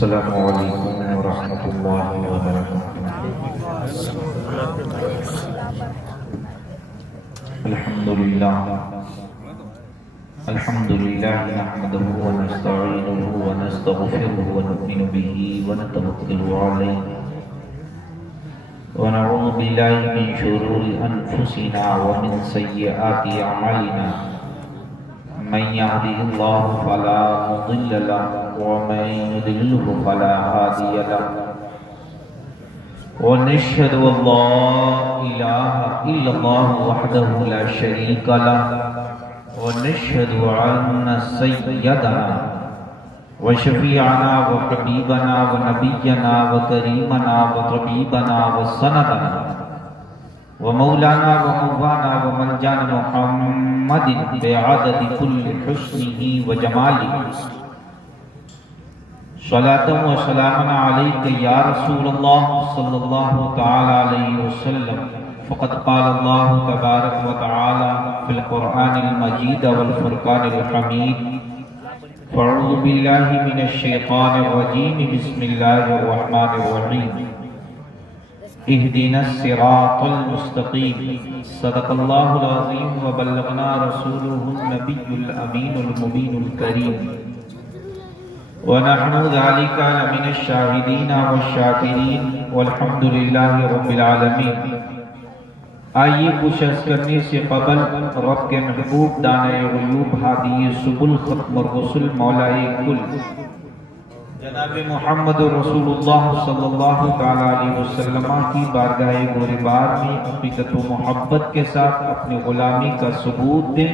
السلام علیکم ورحمۃ اللہ وبرکاتہ۔ الحمدللہ نحمده ونستعینه ونستغفره ونؤمن به ونتوکل علیہ ونعوذ باللہ من شرور انفسنا ومن سیئات اعمالنا، من يهده الله فلا مضل له ومن يضلل فلا هادي له، ونشهد ان لا اله الا الله وحده لا شريك له، ونشهد ان سيدنا وشفيعنا وحبيبنا ونبينا وكريمنا وطبيبنا وسندنا ومولانا ومولانا وملجانا محمد بعدد كل حسنه وجماله، صلاة وسلاما عليك يا رسول الله صلى الله تعالى عليه وسلم، فقد قال الله تبارك وتعالى في القرآن المجيد والفرقان الحميد، فاعوذ بالله من الشيطان الرجيم، بسم الله الرحمن الرحيم، اهدنا الصراط المستقيم، صدق الله العظيم وبلغنا رسوله النبي الأمين المبين الكريم، ونحن ذلك من الشاهدين والشاكرين والحمد لله رب العالمين۔ آئیے کچھ عرض کرنے سے قبل رب کے محبوب دانۂ غیوب ہادی سبل ختم الرسل مولائے کل جناب محمد رسول اللہ صلی اللہ تعالیٰ علیہ وسلم کی بارگاہ گوربار میں عقیدت و محبت کے ساتھ اپنی غلامی کا ثبوت دیں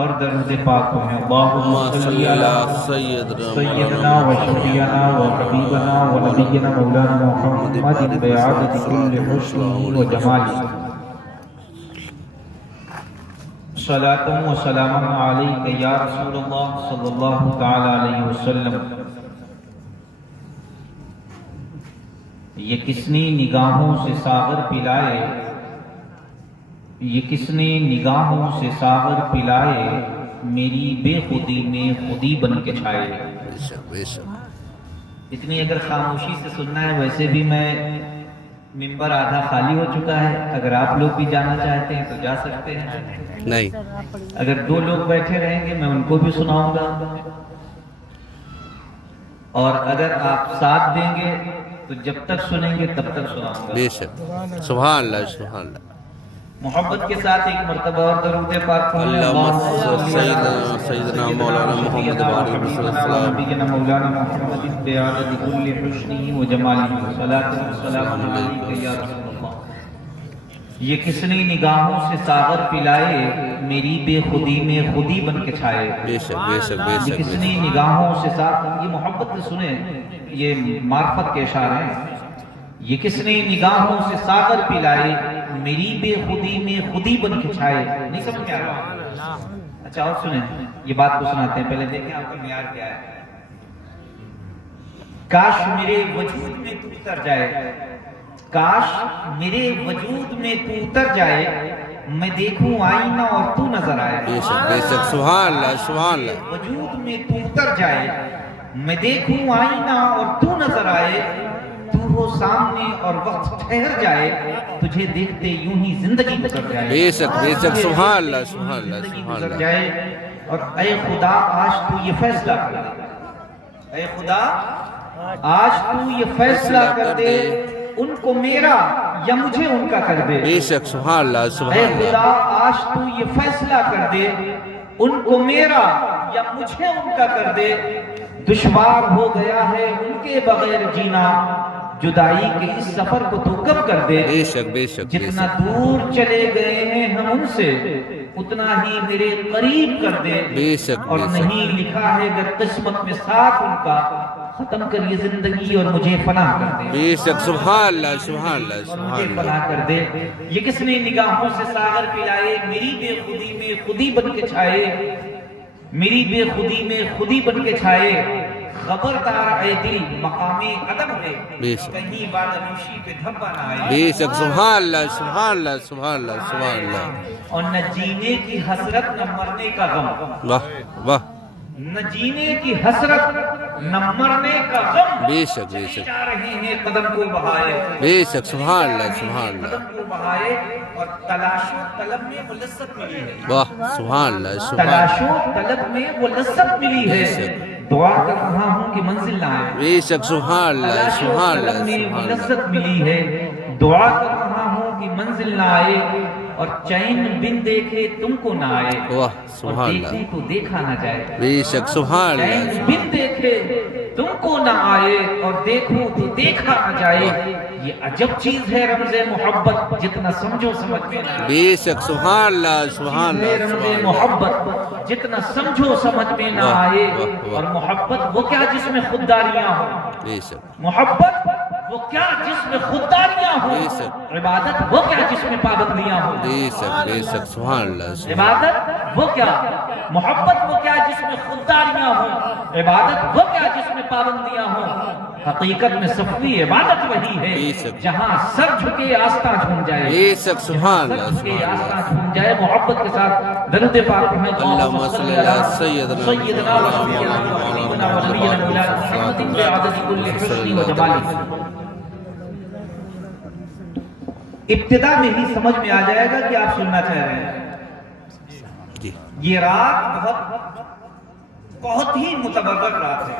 اور درود پاک پڑھیں۔ اللہم صلی علی سیدنا و شفیعنا و حبیبنا و نبینا مولانا محمد بعدد کل حسن و جمال، صلاة و سلام علیک یا رسول اللہ صلی اللہ تعالیٰ علیہ وسلم۔ یہ کس نے نگاہوں سے ساغر پلائے، یہ کس نے نگاہوں سے ساغر پلائے، میری بے خودی میں خودی بن کے چھائے۔ اتنی اگر خاموشی سے سننا ہے، ویسے بھی میں ممبر آدھا خالی ہو چکا ہے، اگر آپ لوگ بھی جانا چاہتے ہیں تو جا سکتے ہیں، نہیں اگر دو لوگ بیٹھے رہیں گے میں ان کو بھی سناؤں گا، اور اگر آپ ساتھ دیں گے تو جب تک سنیں گے تب تک سناؤں گا۔ بے شک، سبحان اللہ سبحان اللہ۔ محبت کے ساتھ ایک مرتبہ اور درود پاک پڑھیں۔ اللہم صلی علی سیدنا مولانا محمد نبینا مولانا محمد بعدد کل حسنہ و جمالہ، صلاۃ و سلام علیک یا رسول اللہ۔ یہ کس نے نگاہوں سے ساغر پلائے، میری بے خودی میں خودی بن کے چھائے۔ بے شک بے شک بے شک۔ یہ کس نے نگاہوں سے ساغر، یہ محبت سے سنیں، یہ معرفت کے اشارے ہیں۔ یہ کس نے نگاہوں سے ساغر پلائے، میری بے خودی میں خودی بن کے چھائے۔ نہیں سمجھ میں آ رہا؟ اچھا اور سنیں، یہ بات کو سناتے ہیں، پہلے دیکھیں آپ کا معیار کیا ہے۔ کاش میرے وجود میں تو اتر جائے، کاش میرے وجود میں تو اتر جائے، میں دیکھوں آئینہ اور تو نظر آئے۔ بے شک بے شک، سبحان اللہ سبحان اللہ۔ وجود میں تو اتر جائے، میں دیکھوں آئینہ اور تو نظر آئے، تو ہو سامنے اور وقت ٹھہر جائے، تجھے دیکھتے یوں ہی زندگی گزر جائے۔ بے شک بے شک، سبحان اللہ سبحان اللہ سبحان اللہ۔ اور اے خدا آج تو یہ فیصلہ کر دے، اے خدا آج تو یہ فیصلہ کر دے، ان کو میرا یا مجھے ان کا کر دے۔ بے شک سبحان اللہ سبحان اللہ۔ اے خدا آج تو یہ فیصلہ کر دے، ان کو میرا یا مجھے ان کا کر دے، دشوار ہو گیا ہے ان کے بغیر جینا، جدائی کے اس سفر کو تو کم کر دے۔ بے شک بے شک، جتنا دور چلے گئے ہیں ہم ان سے، اتنا ہی میرے قریب کر دے۔ بے شک، اور نہیں لکھا ہے اگر قسمت میں ساتھ ان کا، ختم کر یہ زندگی اور مجھے فنا کر دے۔ بے شک، سبحان اللہ سبحان اللہ سبحان اللہ، فنا کر دے۔ یہ کس نے نگاہوں سے ساغر پلائے، میری بے خودی میں خودی بن کے چھائے، میری بے خودی میں خودی بن کے چھائے، خبردار اے دل مقام ادب ہے، کہیں بادنوشی پہ دھبا نہ آئے۔ بے شک، سبحان اللہ سبحان اللہ سبحان اللہ سبحان اللہ۔ اور نہ جینے کی حسرت نہ مرنے کا غم، واہ واہ، نہ جینے کی حسرت نہ مرنے کا غم، بے شک بے شک جا رہے ہیں قدم کو بہائے، بے شک سبحان اللہ سبحان اللہ قدم کو بہائے، اور تلاش و طلب میں وہ لذت ملی ہے، واہ سبحان اللہ سبحان تلاش و طلب میں وہ لذت ملی ہے، دعا کر رہا ہوں کہ منزل نہ آئے، بے شک سبحان اللہ تلاش و سبحان طلب اللہ میں وہ سبحان اللہ لذت ملی ہے، دعا کر رہا ہوں کہ منزل نہ آئے، اور چین بن دیکھے تم کو نہ آئے، واہ اور سبحان اللہ دیکھے تو دیکھا نہ جائے، بے شک سبحان چین اللہ بن دیکھے تم کو نہ آئے، اور دیکھو تو دیکھا نہ جائے، یہ عجب چیز ہے رمز محبت، جتنا سمجھو سمجھ میں نہ آئے، بے شک سبحان اللہ سبحان ہے اللہ رمز سبحان اللہ محبت، جتنا سمجھو سمجھ میں نہ واہ، آئے، واہ، واہ۔ اور محبت وہ کیا جس میں خودداریاں ہوں، بے شک محبت وہ کیا جس میں خودداریاں بے ہوں، شک عبادت وہ کیا جس میں پابندیاں ہوں، بے شک سبحان اللہ سبحان عبادت وہ کیا، محبت وہ کیا جس میں خودداریاں ہوں، عبادت وہ کیا جس میں پابندیاں ہوں، حقیقت میں صفوی عبادت وہی ہے جہاں سر جھکے آستاں جھوم جائے، بے شک سبحان اللہ سر جھکے سبحان آستاں اللہ جھوم جائے، محبت کے ساتھ درود پاک پڑھیں، اللہم صلی علی سیدنا سیدنا و حبیبنا و نبینا مولانا محمد بعدد کل حسن و جمال۔ ابتدا میں ہی سمجھ میں آ جائے گا کہ آپ سننا چاہ رہے ہیں، جی یہ رات بہت ہی متبرک رات ہے۔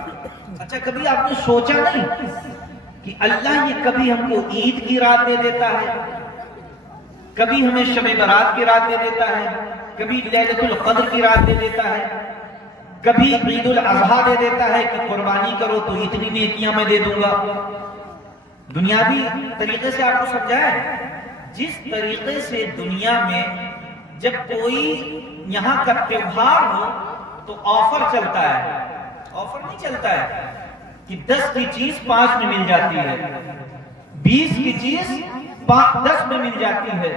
اچھا کبھی آپ نے سوچا نہیں کہ اللہ یہ کبھی ہم کو عید کی رات دے دیتا ہے، کبھی ہمیں شب برات کی رات دے دیتا ہے، کبھی لیلۃ القدر کی رات دے دیتا ہے، کبھی عید الاضحیٰ دے دیتا ہے کہ قربانی کرو تو اتنی نیکیاں میں دے دوں گا۔ دنیاوی طریقے سے آپ کو سمجھائے، جس طریقے سے دنیا میں جب کوئی یہاں کا تہوار ہو تو آفر چلتا ہے، آفر نہیں چلتا ہے کہ 10 کی چیز 5 میں مل جاتی ہے، 20 کی چیز 10 میں مل جاتی ہے۔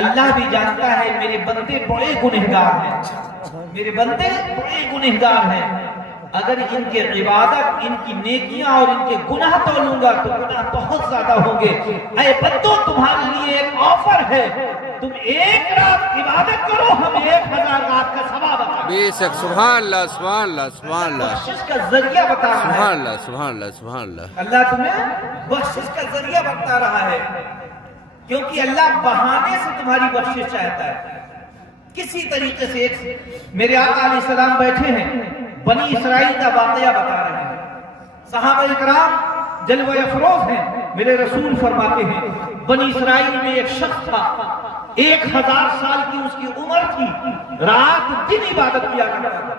اللہ بھی جانتا ہے میرے بندے بڑے گنہگار ہیں، میرے بندے بڑے گنہگار ہیں، اگر ان کے عبادت، ان کی نیکیاں اور ان کے گناہ تولوں گا تو گناہ بہت زیادہ ہوں گے۔ اے بندو تمہارے لیے ایک آفر ہے، تم ایک رات عبادت کرو، ہم 1000 رات کا ثواب عطا کریں۔ بے شک سبحان اللہ سبحان اللہ سبحان اللہ بخشش کا ذریعہ بتا رہا سبحان ہے، اللہ سبحان اللہ سبحان اللہ اللہ تمہیں بخشش کا ذریعہ بتا رہا ہے، کیونکہ اللہ بہانے سے تمہاری بخشش چاہتا ہے۔ کسی طریقے سے میرے آقا علیہ السلام بیٹھے ہیں، بنی اسرائیل کا واقعہ بتا رہے ہیں، صحابہ اکرام جلوہ افروز ہیں، میرے رسول فرماتے ہیں بنی اسرائیل میں ایک شخص تھا، 1000 سال کی اس کی عمر تھی، رات دن عبادت کیا کرتا تھا،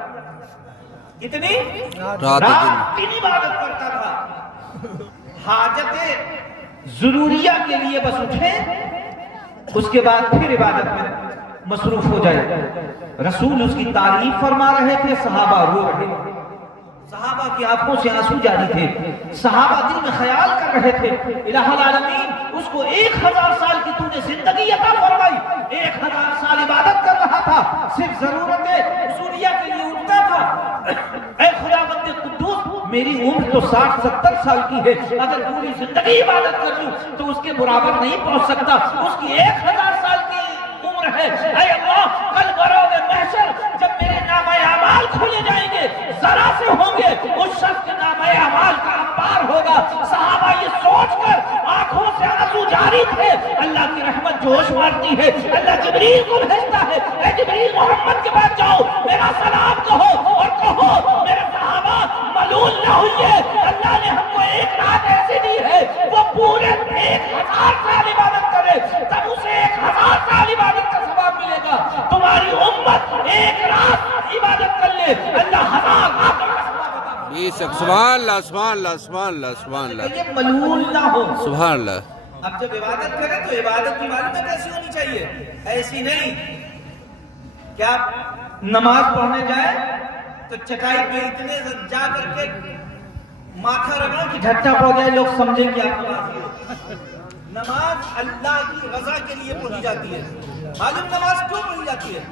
اتنی رات دن عبادت کرتا تھا، حاجت ضروریہ کے لیے بس اٹھے، اس کے بعد پھر عبادت میں مصروف ہو جائے۔ رسول اس کی تعریف فرما رہے تھے، صحابہ رو رہے تھے، صحابہ کی آنکھوں سے آنسو جاری تھے، صحابہ دل میں خیال کر رہے تھے الہ العالمین اس کو 1000 سال کی تو نے زندگی عطا فرمائی، 1000 سال عبادت کر رہا تھا، صرف ضرورت اصولیہ کے لیے اٹھتا تھا، اے خدا بندے قدوس میری عمر تو 60-70 سال کی ہے، اگر پوری زندگی عبادت کر لوں تو اس کے برابر نہیں پہنچ سکتا، اس کی 1000 سال کی عمر ہے۔ اے اللہ کل بروز محشر جب میرے نامہ اعمال کھولے جائیں گے، ذرا سے ہوں گے، اس شخص کے نامہ اعمال کا انبار ہوگا۔ صحابہ یہ سوچ کر آنکھوں سے آنسو جاری تھے، اللہ کی رحمت جوش مارتی ہے، اللہ جبریل کو بھیجتا ہے، اے جبریل محمد کے پاس جاؤ، میرا سلام کہو اور کہو میرے صحابہ ملول نہ ہوئیے، اللہ نے ہم کو ایک رات ایسی دی ہے وہ پورے 1000 سال عبادت کرے تب اسے 1000 سال عبادت کا ثواب ملے گا۔ تمہاری امت ایک رات عبادت کر لے، اللہ 1000 رات کا ثواب عطا کرے۔ بے شک سبحان اللہ سبحان اللہ سبحان اللہ سبحان اللہ یہ ملول نہ ہو۔ سبحان اللہ۔ اب جب عبادت کریں تو عبادت کی معلوم کیسی ہونی چاہیے، ایسی نہیں کیا نماز پڑھنے جائے تو چٹائی پہ اتنے جا کر کے ماتھا رگڑو کہ جھٹا پڑ جائے، لوگ سمجھیں کہ آپ نمازی ہو۔ نماز اللہ کی رضا کے لیے پڑھی جاتی ہے۔ معلوم نماز کیوں پڑھی جاتی ہے؟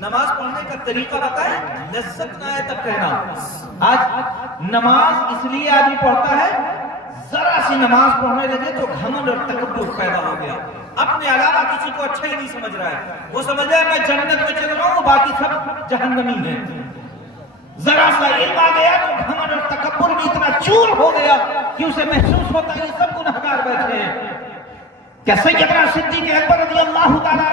نماز پڑھنے کا طریقہ بتائیں، لذت نہ آئے تب کہنا۔ آج نماز اس لیے آدمی پڑھتا ہے، ذرا سی نماز پڑھنے لگے تو گھمنڈ اور تکبر پیدا ہو گیا، اپنے علاوہ کسی کو اچھا ہی نہیں سمجھ رہا ہے، وہ سمجھ رہا ہے میں جنت میں چل رہا ہوں، باقی سب جہنمی ہیں۔ ذرا سا علم آ گیا تو گھمنڈ اور تکبر بھی اتنا چور ہو گیا کہ اسے محسوس ہوتا ہے یہ سب گنہگار بیٹھے ہیں. کیا سیدنا صدیق اکبر رضی اللہ تعالیٰ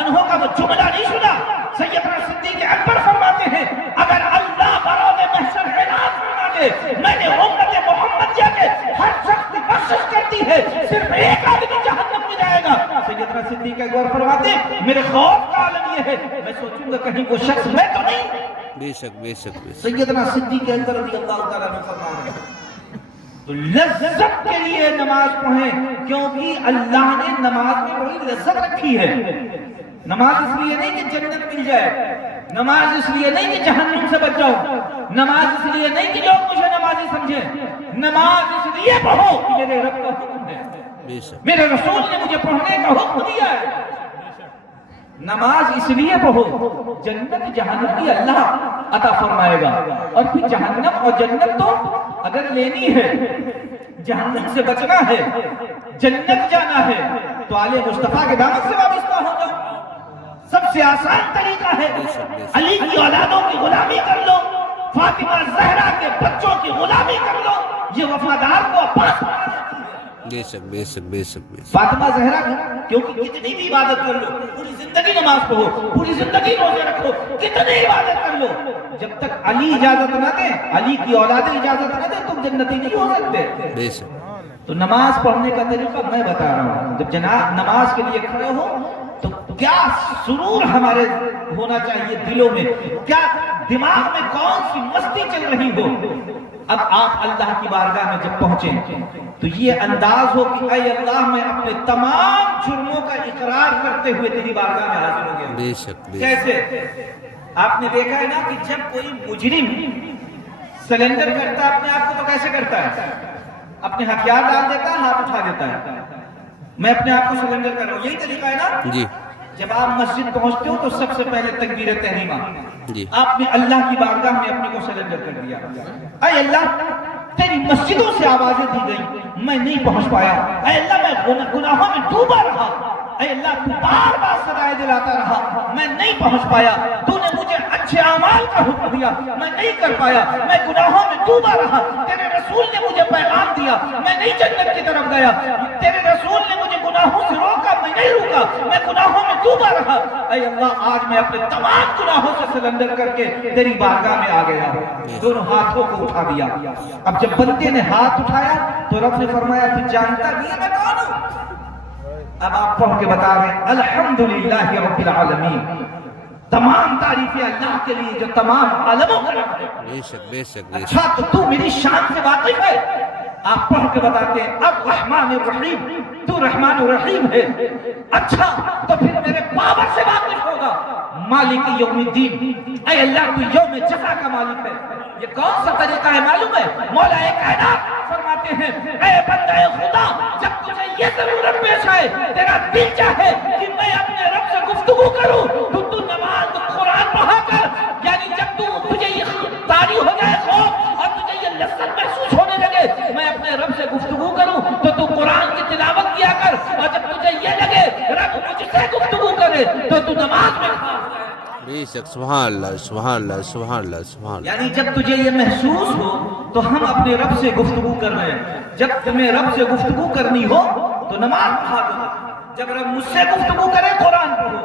عنہ کا وہ جملہ نہیں سنا؟ سیدنا صدیق اکبر فرماتے ہیں اگر اللہ بروز محشر اعلان فرما دے میں نے امت محمدیہ کے ہر شخص کی بخشش کر دی ہے صرف ایک آدمی جہنم میں جائے گا. سیدنا صدیق اکبر فرماتے ہیں میرے خوف کا عالم یہ ہے میں سوچوں گا کہیں وہ شخص میں تو نہیں. بے شک بے شک بے شک. سیدنا صدیق اکبر رضی اللہ تعالیٰ عنہ فرما رہے ہیں تو لذت کے لیے نماز پڑھیں کیونکہ اللہ نے نماز میں بڑی لذت رکھی ہے. نماز اس لیے نہیں کہ جنت مل جائے، نماز اس لیے نہیں کہ جہنم سے بچ جاؤ، نماز اس لیے نہیں کہ لوگ مجھے نمازی سمجھیں، نماز اس لیے پڑھو کہ میرے رب کا حکم ہے، بے شک. میرے رسول نے مجھے پڑھنے کا حکم دیا ہے. نماز اس لیے پڑھو جنت جہنم کی اللہ عطا فرمائے گا. اور پھر جہنم اور جنت تو اگر لینی ہے، جہنم سے بچنا ہے، جنت جانا ہے تو آل مصطفیٰ کے دامن سے وابستہ ہو جاؤ. سب سے آسان طریقہ ہے علی کی اولادوں کی غلامی کر لو، فاطمہ زہرا کے بچوں کی غلامی کر لو. یہ وفادار کو پاس بے شک بے شک بے شک بے شک. فاطمہ زہرا کی کیونکہ کتنی بھی عبادت کر لو، پوری زندگی نماز پڑھو، پوری زندگی روزے رکھو، کتنی عبادت کر لو، جب تک علی اجازت نہ دے، علی کی اولادیں اجازت نہ دے تم جنتی نہیں ہو سکتے. بے شک. تو نماز پڑھنے کا طریقہ میں بتا رہا ہوں. جب جناب نماز کے لیے کھڑے ہو تو کیا سرور ہمارے ہونا چاہیے دلوں میں، کیا دماغ میں کون سی مستی چل رہی ہو. اب آپ اللہ کی بارگاہ میں جب پہنچیں تو یہ انداز ہو کہ اے اللہ میں اپنے تمام جرموں کا اقرار کرتے ہوئے تیری بارگاہ میں حاضر ہو گیا. بے شک بے شک. کیسے؟ آپ نے دیکھا ہے نا کہ جب کوئی مجرم سلنڈر کرتا ہے اپنے آپ کو تو کیسے کرتا ہے؟ اپنے ہتھیار ڈال دیتا ہے، ہاتھ اٹھا دیتا ہے، میں اپنے آپ کو سلنڈر کر رہا ہوں. یہی طریقہ ہے نا جی جب آپ مسجد پہنچتے ہو تو سب سے پہلے تکبیر تحریمہ، جی. آپ نے اللہ کی بارگاہ میں اپنے کو سلنڈر کر دیا. اے اللہ تیری مسجدوں سے آوازیں دی گئی میں نہیں پہنچ پایا، اے اللہ میں گناہوں میں ڈوبا رہا، اے اللہ تو بار بار سزائیں دلاتا رہا میں نہیں پہنچ پایا، تو نے مجھے اچھے اعمال کا حکم دیا میں نہیں کر پایا، میں گناہوں میں ڈوبا رہا، تیرے رسول نے مجھے پیغام دیا میں نہیں جنت کی طرف گیا، تیرے رسول نے مجھے گناہوں سے روکا میں نہیں روکا، میں گناہوں میں ڈوبا رہا. اے اللہ آج میں اپنے تمام گناہوں سے سرنڈر کر کے تیری بارگاہ میں آ گیا. دونوں ہاتھوں کو اٹھا دیا. اب جب بندے نے ہاتھ اٹھایا تو رب نے فرمایا تو جانتا بھی ہے میں کون ہوں؟ اب آپ پڑھ کے بتا رہے ہیں الحمدللہ رب العالمین، تمام تعریفیں اللہ کے لیے جو تمام عالموں کا رب ہے. بے شک بے شک بے شک. اچھا تو میری شان سے واقف ہے؟ آپ پڑھ کے بتاتے ہیں الرحمن الرحیم، تو رحمان الرحیم ہے. اچھا تو پھر میرے پاور سے واقف ہوگا مالک یوم الدین، اے اللہ تو یوم جزا کا مالک ہے. یہ کون سا طریقہ ہے معلوم ہے؟ مولا کائنات فرماتے ہیں اے بندہ خدا جب تجھے یہ ضرورت پیش آئے، تیرا دل چاہے کہ میں اپنے رب سے گفتگو کروں تو نماز تو قرآن پڑھا کر، یعنی جب تجھے یہ طاری ہو جائے خوف اور تجھے یہ لذت محسوس ہونے لگے میں اپنے رب سے گفتگو کروں تو قرآن کی تلاوت کیا کر، اور جب تجھے یہ لگے رب مجھ سے گفتگو کرے تو نماز میں کھا. بے شک. سبحان اللہ سبحان اللہ سبحان اللہ سبحان اللہ. یعنی جب تجھے یہ محسوس ہو تو ہم اپنے رب سے گفتگو کر رہے ہیں. جب تمہیں رب سے گفتگو کرنی ہو تو نماز پڑھا دو، جب رب مجھ سے گفتگو کرے قرآن پڑھو.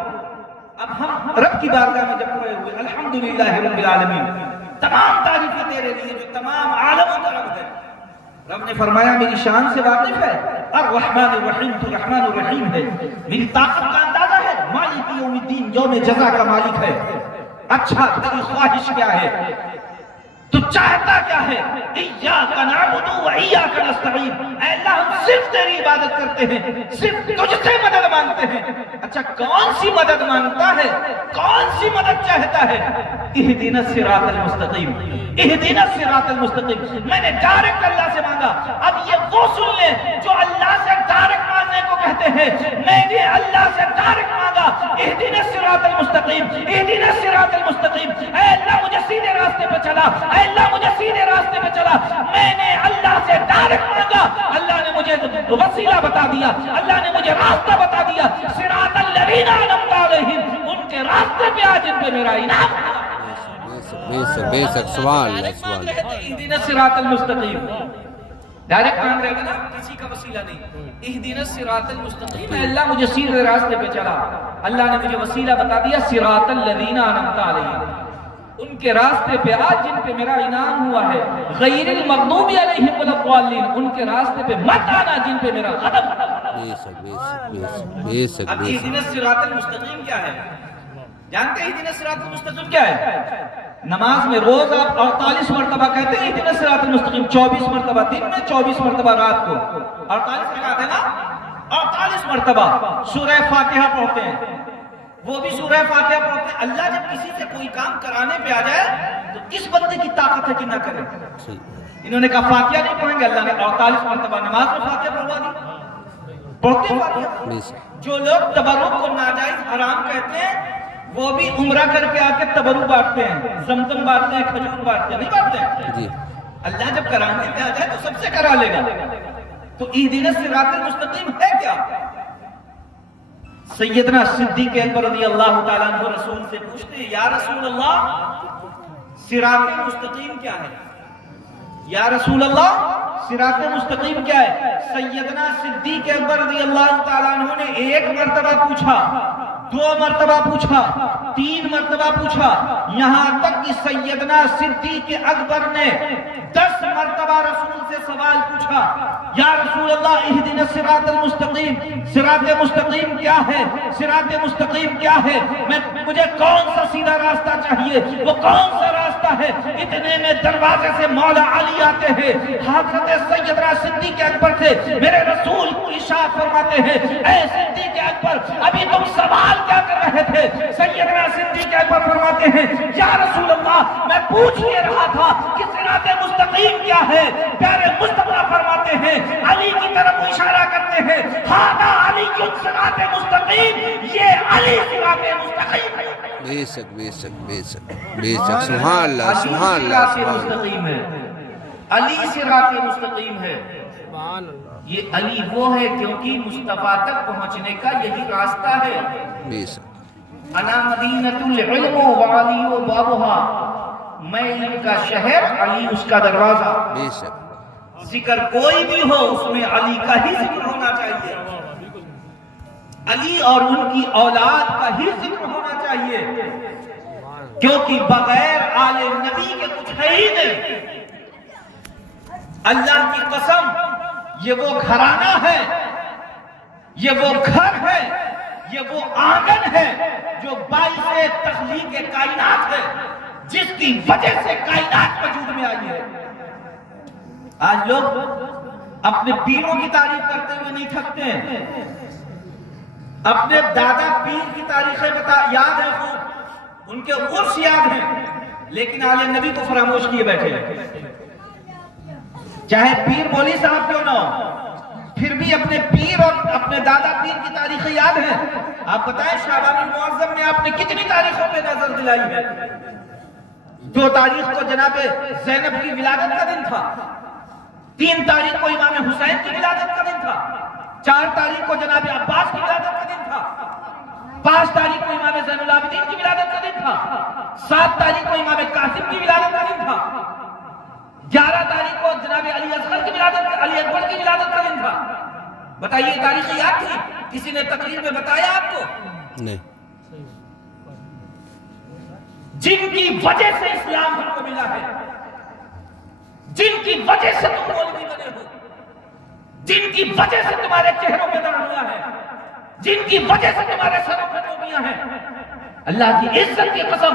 اب ہم رب کی بارگاہ میں جب کھڑے ہوئے الحمدللہ رب العالمین، تمام تعریفیں تیرے لیے جو تمام عالموں کا رب ہے. رب نے فرمایا میری شان سے واقف ہے، الرحمن الرحیم تو رحمان الرحیم ہے، میری طاقت کا اندازہ ہے، مالک یوم الدین یوم جزا کا مالک ہے. اچھا تیری خواہش کیا ہے؟ تو چاہتا کیا ہے؟ ایاک نعبد و ایاک نستعین، اے اللہ ہم صرف تیری عبادت کرتے ہیں، صرف تجھ سے مدد مانگتے ہیں. اچھا کون سی مدد مانگتا ہے؟ کون سی مدد چاہتا ہے؟ اہدنا الصراط المستقیم، اہدنا الصراط المستقیم. میں نے ڈائریکٹ اللہ سے مانگا. اب یہ وہ سن لیں جو اللہ سے ڈائریکٹ مانگنے کو کہتے ہیں، میں نے اللہ سے ڈائریکٹ مانگا اہدنا الصراط المستقیم، اہدنا الصراط المستقیم. اے اللہ مجھے سیدھے راستے پہ چلا، اے اللہ مجھے سیدھے راستے پہ چلا. میں نے اللہ سے ڈائریکٹ مانگا، اللہ نے مجھے وسیلہ بتا دیا، اللہ نے مجھے راستہ بتا دیا. صراط الذین انعمت علیہم، ان کے راستے پہ آج ان پہ میرا انعام. بے شک سبحان اللہ سبحان اللہ اہدنا الصراط المستقیم، ڈائریکٹ مانگ رہے نا، کسی کا وسیلہ نہیں، اہدنا الصراط المستقیم، اللہ مجھے سیدھے راستے پہ چلا، اللہ نے مجھے وسیلہ بتا دیا، صراط الذین انعمت علیہم، ان کے راستے پہ آج جن پہ میرا انعام ہوا ہے، غیر المغضوب علیہم ولا الضالین، ان کے راستے پہ مت آنا جن پہ میرا غضب ہے۔ بے شک بے شک بے شک بے شک اب بے شک اہدنا الصراط المستقیم کیا ہے؟ جانتے ہیں اہدنا الصراط المستقیم کیا ہے؟ نماز میں روز آپ 48 مرتبہ کہتے ہیں اہدنا الصراط المستقیم، 24 مرتبہ دن میں، 24 مرتبہ رات کو، 48 رکعت ہے نا، 48 مرتبہ سورہ فاتحہ پڑھتے ہیں، وہ بھی سورہ فاتحہ پڑھتے ہیں۔ اللہ جب کسی سے کوئی کام کرانے پہ آ جائے تو کس بندے کی طاقت ہے کہ نہ کرے؟ انہوں نے کہا فاتحہ نہیں پڑھیں گے، اللہ نے 48 مرتبہ نماز میں فاتحہ پڑھوا دی، پڑھتے فاتحہ۔ جو لوگ تبرک کو ناجائز حرام کہتے ہیں وہ بھی عمرہ کر کے آ کے تبرک بانٹتے ہیں، زمزم بانٹتے ہیں، کھجور بانٹتے ہیں، نہیں بانٹتے ہیں؟ جی اللہ جب کرانے پہ آ جائے تو سب سے کرا لے گا۔ تو اہدنا الصراط المستقیم ہے کیا؟ سیدنا صدیق اکبر رضی اللہ تعالیٰ عنہ رسول سے پوچھتے ہیں، یا رسول اللہ صراط مستقیم کیا ہے؟ یا رسول اللہ صراط مستقیم کیا ہے؟ سیدنا صدیق اکبر رضی اللہ تعالیٰ عنہ نے ایک مرتبہ پوچھا، 2 مرتبہ پوچھا، 3 مرتبہ پوچھا، یہاں تک کہ سیدنا صدیق اکبر نے 10 مرتبہ رسول سے سوال پوچھا، یا رسول اللہ اہدنا الصراط المستقیم، صراط مستقیم کیا ہے؟ صراط مستقیم کیا ہے؟ مجھے کون سا سیدھا راستہ چاہیے؟ وہ کون سا راستہ ہے؟ اتنے میں دروازے سے مولا علی آتے ہیں، حضرت سیدنا صدیق اکبر سے میرے رسول کو ارشاد فرماتے ہیں، اے صدیق اکبر ابھی تم سوال کیا کر رہے تھے؟ سیدنا صدیق اکبر فرماتے ہیں، یا رسول اللہ میں پوچھ یہ رہا تھا کہ صراط مستقیم کیا ہے؟ پیارے مصطفیٰ فرماتے ہیں، علی کی طرف اشارہ کرتے ہیں، ہاذا علی صراط مستقیم، یہ علی صراط مستقیم ہے۔ بے شک بے شک بے شک بے شک سبحان اللہ سبحان اللہ علی صراط مستقیم ہے، علی صراط مستقیم ہے۔ یہ علی وہ ہے کیونکہ مصطفیٰ تک پہنچنے کا یہی راستہ ہے۔ بے شک انا مدینۃ العلم وعلی بابھا، میں علم کا شہر، علی اس کا دروازہ۔ بے شک ذکر کوئی بھی ہو اس میں علی کا ہی ذکر ہونا چاہیے، علی اور ان کی اولاد کا ہی ذکر ہونا چاہیے، کیونکہ بغیر آل نبی کے کچھ ہے ہی نہیں۔ اللہ کی قسم یہ وہ گھرانہ ہے، یہ وہ گھر ہے، یہ وہ آنگن ہے جو باعث تخلیق کائنات ہے، جس کی وجہ سے کائنات وجود میں آئی ہے۔ آج لوگ اپنے پیروں کی تعریف کرتے ہوئے نہیں تھکتے ہیں، اپنے دادا پیر کی تاریخیں یاد ہیں، خوب ان کے عرس یاد ہیں، لیکن آل نبی کو فراموش کیے بیٹھے ہیں۔ چاہے پیر مولی صاحب کیوں نہ ہو، پھر بھی اپنے پیر اور اپنے دادا پیر کی تاریخیں یاد ہیں۔ آپ بتائیں شعبان المعظم میں آپ نے کتنی تاریخوں پہ نظر دلائی ہے؟ 2 تاریخ کو جناب زینب کی ولادت کا دن تھا، 3 تاریخ کو امام حسین کی ولادت کا دن تھا، 4 تاریخ کو جناب عباس کی ولادت کا دن تھا، 5 تاریخ کو امام زین العابدین کی ولادت کا دن تھا، 7 تاریخ کو امام قاسم کی ولادت کا دن تھا، 11 تاریخ کو جناب علی اصغر کی ولادت، علی اکبر کی ولادت کا دن تھا۔ بتائیے تاریخ یاد تھی؟ کسی نے تقریر میں بتایا آپ کو؟ نہیں۔ جن کی وجہ سے اسلام ہم کو ملا ہے، جن کی وجہ سے تم مولوی بنے ہو، جن کی وجہ سے تمہارے چہروں پہ داڑھیاں ہیں، جن کی وجہ سے تمہارے سروں پہ ٹوپیاں ہیں، اللہ کی عزت کی قسم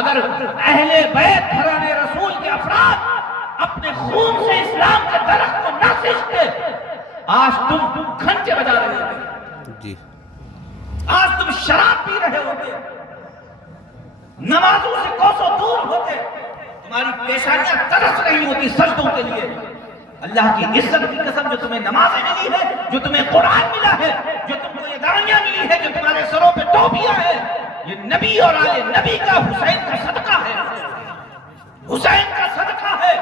اگر اہل بیت گھرانے رسول کے افراد اپنے خون سے اسلام کے درخت کو نہ سیچتے، آج تم گھنٹے بجا رہے ہوتے، جی آج تم شراب پی رہے ہوتے، نمازوں سے کوسوں دور ہوتے، تمہاری پیشانیاں ترس رہی ہوتی سجدوں کے لیے۔ اللہ کی عزت کی قسم جو تمہیں نمازیں ملی ہے، جو تمہیں قرآن ملا ہے، جو تم کو یہ داڑیاں ملی ہے، جو تمہارے سروں پہ ٹوپیاں ہیں، یہ نبی اور آل نبی کا، حسین کا صدقہ ہے، حسین کا صدقہ ہے۔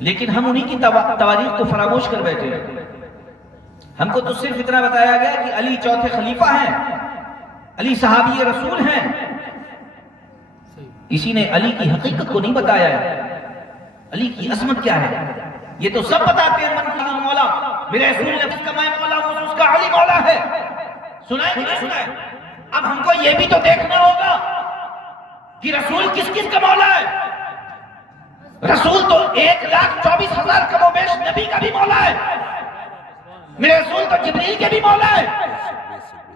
لیکن ہم انہی کی تواریخ کو فراموش کر بیٹھے ہیں۔ ہم کو تو صرف اتنا بتایا گیا کہ علی چوتھے خلیفہ ہیں، علی صحابی رسول ہیں، کسی نے علی کی حقیقت کو نہیں بتایا ہے، علی کی عظمت کیا ہے۔ یہ تو سب بتاتے ہیں من کا مولا، میرے رسول نے جس کا میں مولا ہوں اس کا علی مولا ہے، سنائے کہ نہیں سنائے؟ اب ہم کو یہ بھی تو دیکھنا ہوگا کہ رسول کس کس کا مولا ہے۔ رسول تو 1,24,000 کم و بیش نبی کا بھی مولا ہے، میرے رسول تو جبریل کے بھی مولا ہے،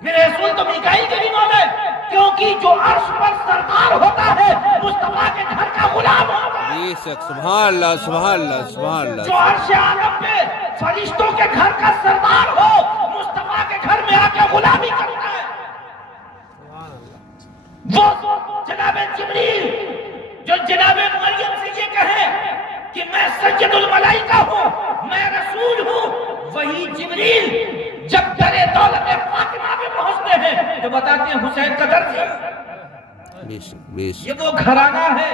میرے رسول تو میکائیل کے بھی مولا ہے، کیونکہ جو عرش پر سردار ہوتا ہے مصطفیٰ کے گھر کا غلام ہوتا ہے۔ بے شک، سبحان اللہ سبحان اللہ سبحان اللہ۔ جو عرش عالم پہ فرشتوں کے گھر کا سردار ہو مصطفیٰ کے گھر میں آ کے غلامی کرتا ہے، وہ جناب جبریل جو جناب مریم سے یہ کہے کہ میں سید الملائکہ ہوں، میں رسول ہوں، وہی جبریل جب در دولت فاطمہ میں پہنچتے ہیں تو بتاتے ہیں حسین کا در ہے۔ بے شک بے شک۔ یہ وہ گھرانہ ہے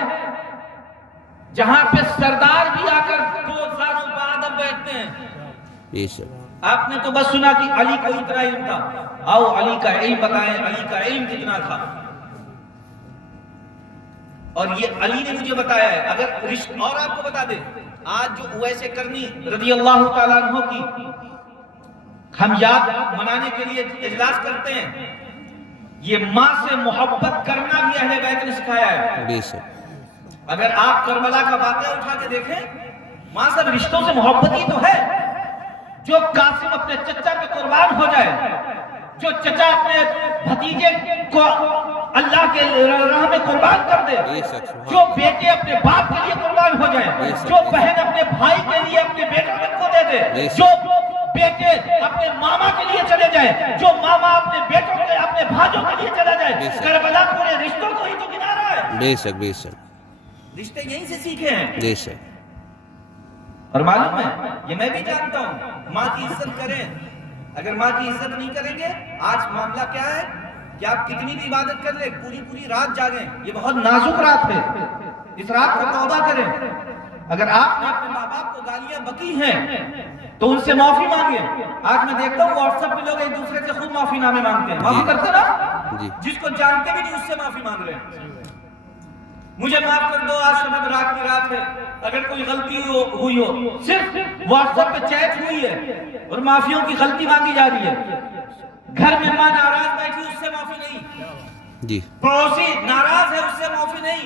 جہاں پہ سردار بھی آ کر 2 سالوں بعد بیٹھتے ہیں۔ بے شک۔ آپ نے تو بس سنا کہ علی کو اتنا علم تھا، آؤ علی کا علم بتائیں، علی کا علم کتنا تھا۔ اور یہ علی نے مجھے بتایا ہے۔ اگر رشتہ اور آپ کو بتا دیں، آج جو اویس کرنی رضی اللہ تعالیٰ عنہ کی ہم یاد منانے کے لیے اجلاس کرتے ہیں، یہ ماں سے محبت کرنا بھی اہل بیت نے سکھایا ہے۔ بے شک۔ اگر آپ کربلا کا واقعہ اٹھا کے دیکھیں، ماں سے رشتوں سے محبت ہی تو ہے۔ جو قاسم اپنے چچا پہ قربان ہو جائے، جو چچا اپنے بھتیجے کو اللہ کے راہ میں قربان کر دے، جو بیٹے اپنے باپ کے لیے قربان ہو جائیں، جو بہن اپنے بھائی کے لیے اپنے بیٹوں کو دے دے، جو بیٹے اپنے ماما کے لیے چلے جائیں، جو ماما اپنے بیٹوں کے اپنے بھائیوں کے لیے چلا جائے، کربلا پورے رشتوں کو ہی تو گنا رہا ہے۔ بے شک بے شک۔ رشتے یہیں سے سیکھے ہیں۔ بے شک۔ اور معلوم ہے، یہ میں بھی جانتا ہوں، ماں کی عزت کریں۔ اگر ماں کی عزت نہیں کریں گے، آج معاملہ کیا ہے کہ آپ کتنی بھی عبادت کر لیں، پوری رات جاگیں، یہ بہت نازک رات ہے، اس رات کو توبہ کریں۔ اگر آپ نے اپنے ماں باپ کو گالیاں بکی ہیں تو ان سے معافی مانگیں۔ آج میں دیکھتا ہوں واٹس ایپ پہ لوگ ایک دوسرے سے خود معافی نامے مانگتے ہیں، معافی کرتے نا، جس کو جانتے بھی نہیں اس سے معافی مانگ رہے ہیں۔ مجھے معاف کر دو، آج شب برات کی رات ہے، اگر کوئی غلطی ہوئی ہو، صرف واٹس ایپ پہ چیٹ ہوئی ہے اور معافیوں کی غلطی مانگی جا رہی ہے۔ گھر میں ماں ناراض بیٹھی، اس سے معافی نہیں، جی۔ پڑوسی ناراض ہے، اس سے معافی نہیں،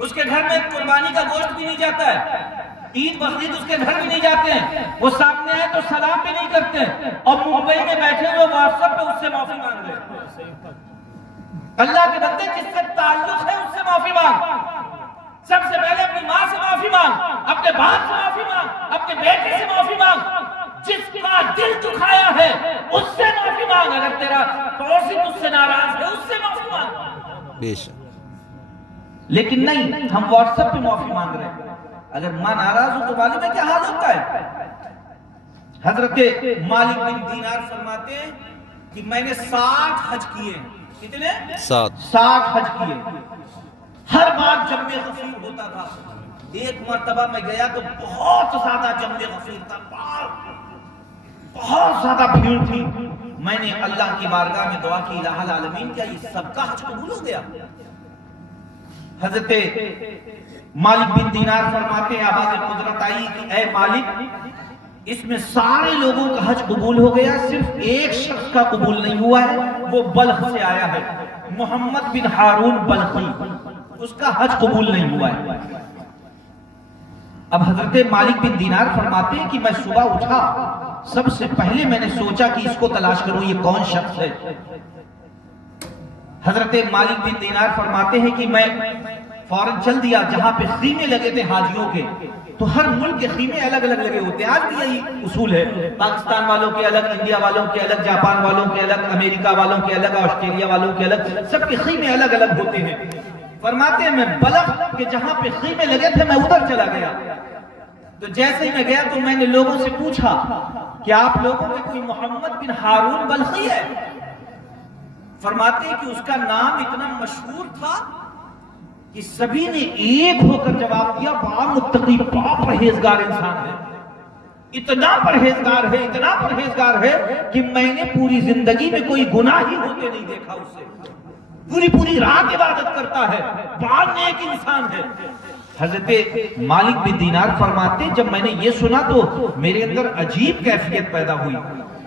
اس کے گھر میں قربانی کا گوشت بھی نہیں جاتا ہے، عید بقرعید اس کے گھر بھی نہیں جاتے ہیں، وہ سامنے آئے تو سلام بھی نہیں کرتے ہیں، اور ممبئی میں بیٹھے ہوئے واٹس ایپ پہ اس سے معافی مانگ رہے ہیں۔ اللہ کے بندے، جس سے تعلق ہے اس سے معافی مانگ، سب سے پہلے اپنی ماں سے معافی مانگ، اپنے باپ سے معافی مانگ، اپنے بیٹے سے معافی مانگ، جس کا دل دکھایا ہے اس سے معافی مانگ۔ اگر تیرا پڑوسی تجھ سے ناراض ہے اس سے معافی مانگ۔ بے شک۔ لیکن نہیں، ہم واٹس ایپ پہ معافی مانگ رہے ہیں۔ اگر ماں ناراض ہو تو معلوم ہے کیا حال ہوتا ہے۔ حضرت مالک بن دینار فرماتے ہیں کہ میں نے 60 حج کیے۔ کتنے؟ 60 حج کیے۔ ہر بار جم غفیر ہوتا تھا، ایک مرتبہ میں گیا تو بہت زیادہ جم غفیر تھا، بہت زیادہ بھیڑ تھی۔ میں نے اللہ کی بارگاہ میں دعا کی، الہ العالمین کیا یہ سب کا حج قبول ہو گیا؟ حضرت مالک بن دینار فرماتے ہیں، آواز قدرت آئی کہ اے مالک، اس میں سارے لوگوں کا حج قبول ہو گیا، صرف ایک شخص کا قبول نہیں ہوا ہے، وہ بلخ سے آیا ہے، محمد بن ہارون بلخی، اس کا حج قبول نہیں ہوا ہے۔ اب حضرت مالک بن دینار فرماتے ہیں کہ میں صبح اٹھا، سب سے پہلے میں نے سوچا کہ اس کو تلاش کروں، یہ کون شخص ہے۔ حضرت مالک بن دینار فرماتے ہیں کہ میں فوراً چل دیا جہاں پہ خیمے لگے تھے حاجیوں کے، تو ہر ملک کے خیمے الگ الگ لگے ہوتے ہیں، آج بھی یہی اصول ہے، پاکستان والوں کے الگ، انڈیا والوں کے الگ، جاپان والوں کے الگ، امریکہ والوں کے الگ، آسٹریلیا والوں کے الگ، سب کے خیمے الگ الگ ہوتے ہیں۔ فرماتے ہیں میں بلخ کے جہاں پہ خیمے لگے تھے میں ادھر چلا گیا، تو جیسے ہی میں گیا تو میں نے لوگوں سے پوچھا کہ آپ لوگوں میں کوئی محمد بن ہارون بلخی ہے؟ فرماتے ہیں کہ اس کا نام اتنا مشہور تھا کہ سبھی نے ایک ہو کر جواب دیا، بڑا متقی، بڑا پرہیزگار انسان ہے، اتنا پرہیزگار ہے، اتنا پرہیزگار ہے کہ میں نے پوری زندگی میں کوئی گناہ ہی ہوتے نہیں دیکھا اس سے۔ پوری پوری رات عبادت کرتا ہے، بہت نیک انسان ہے۔ حضرت مالک بن دینار فرماتے جب میں نے یہ سنا تو میرے اندر عجیب کیفیت پیدا ہوئی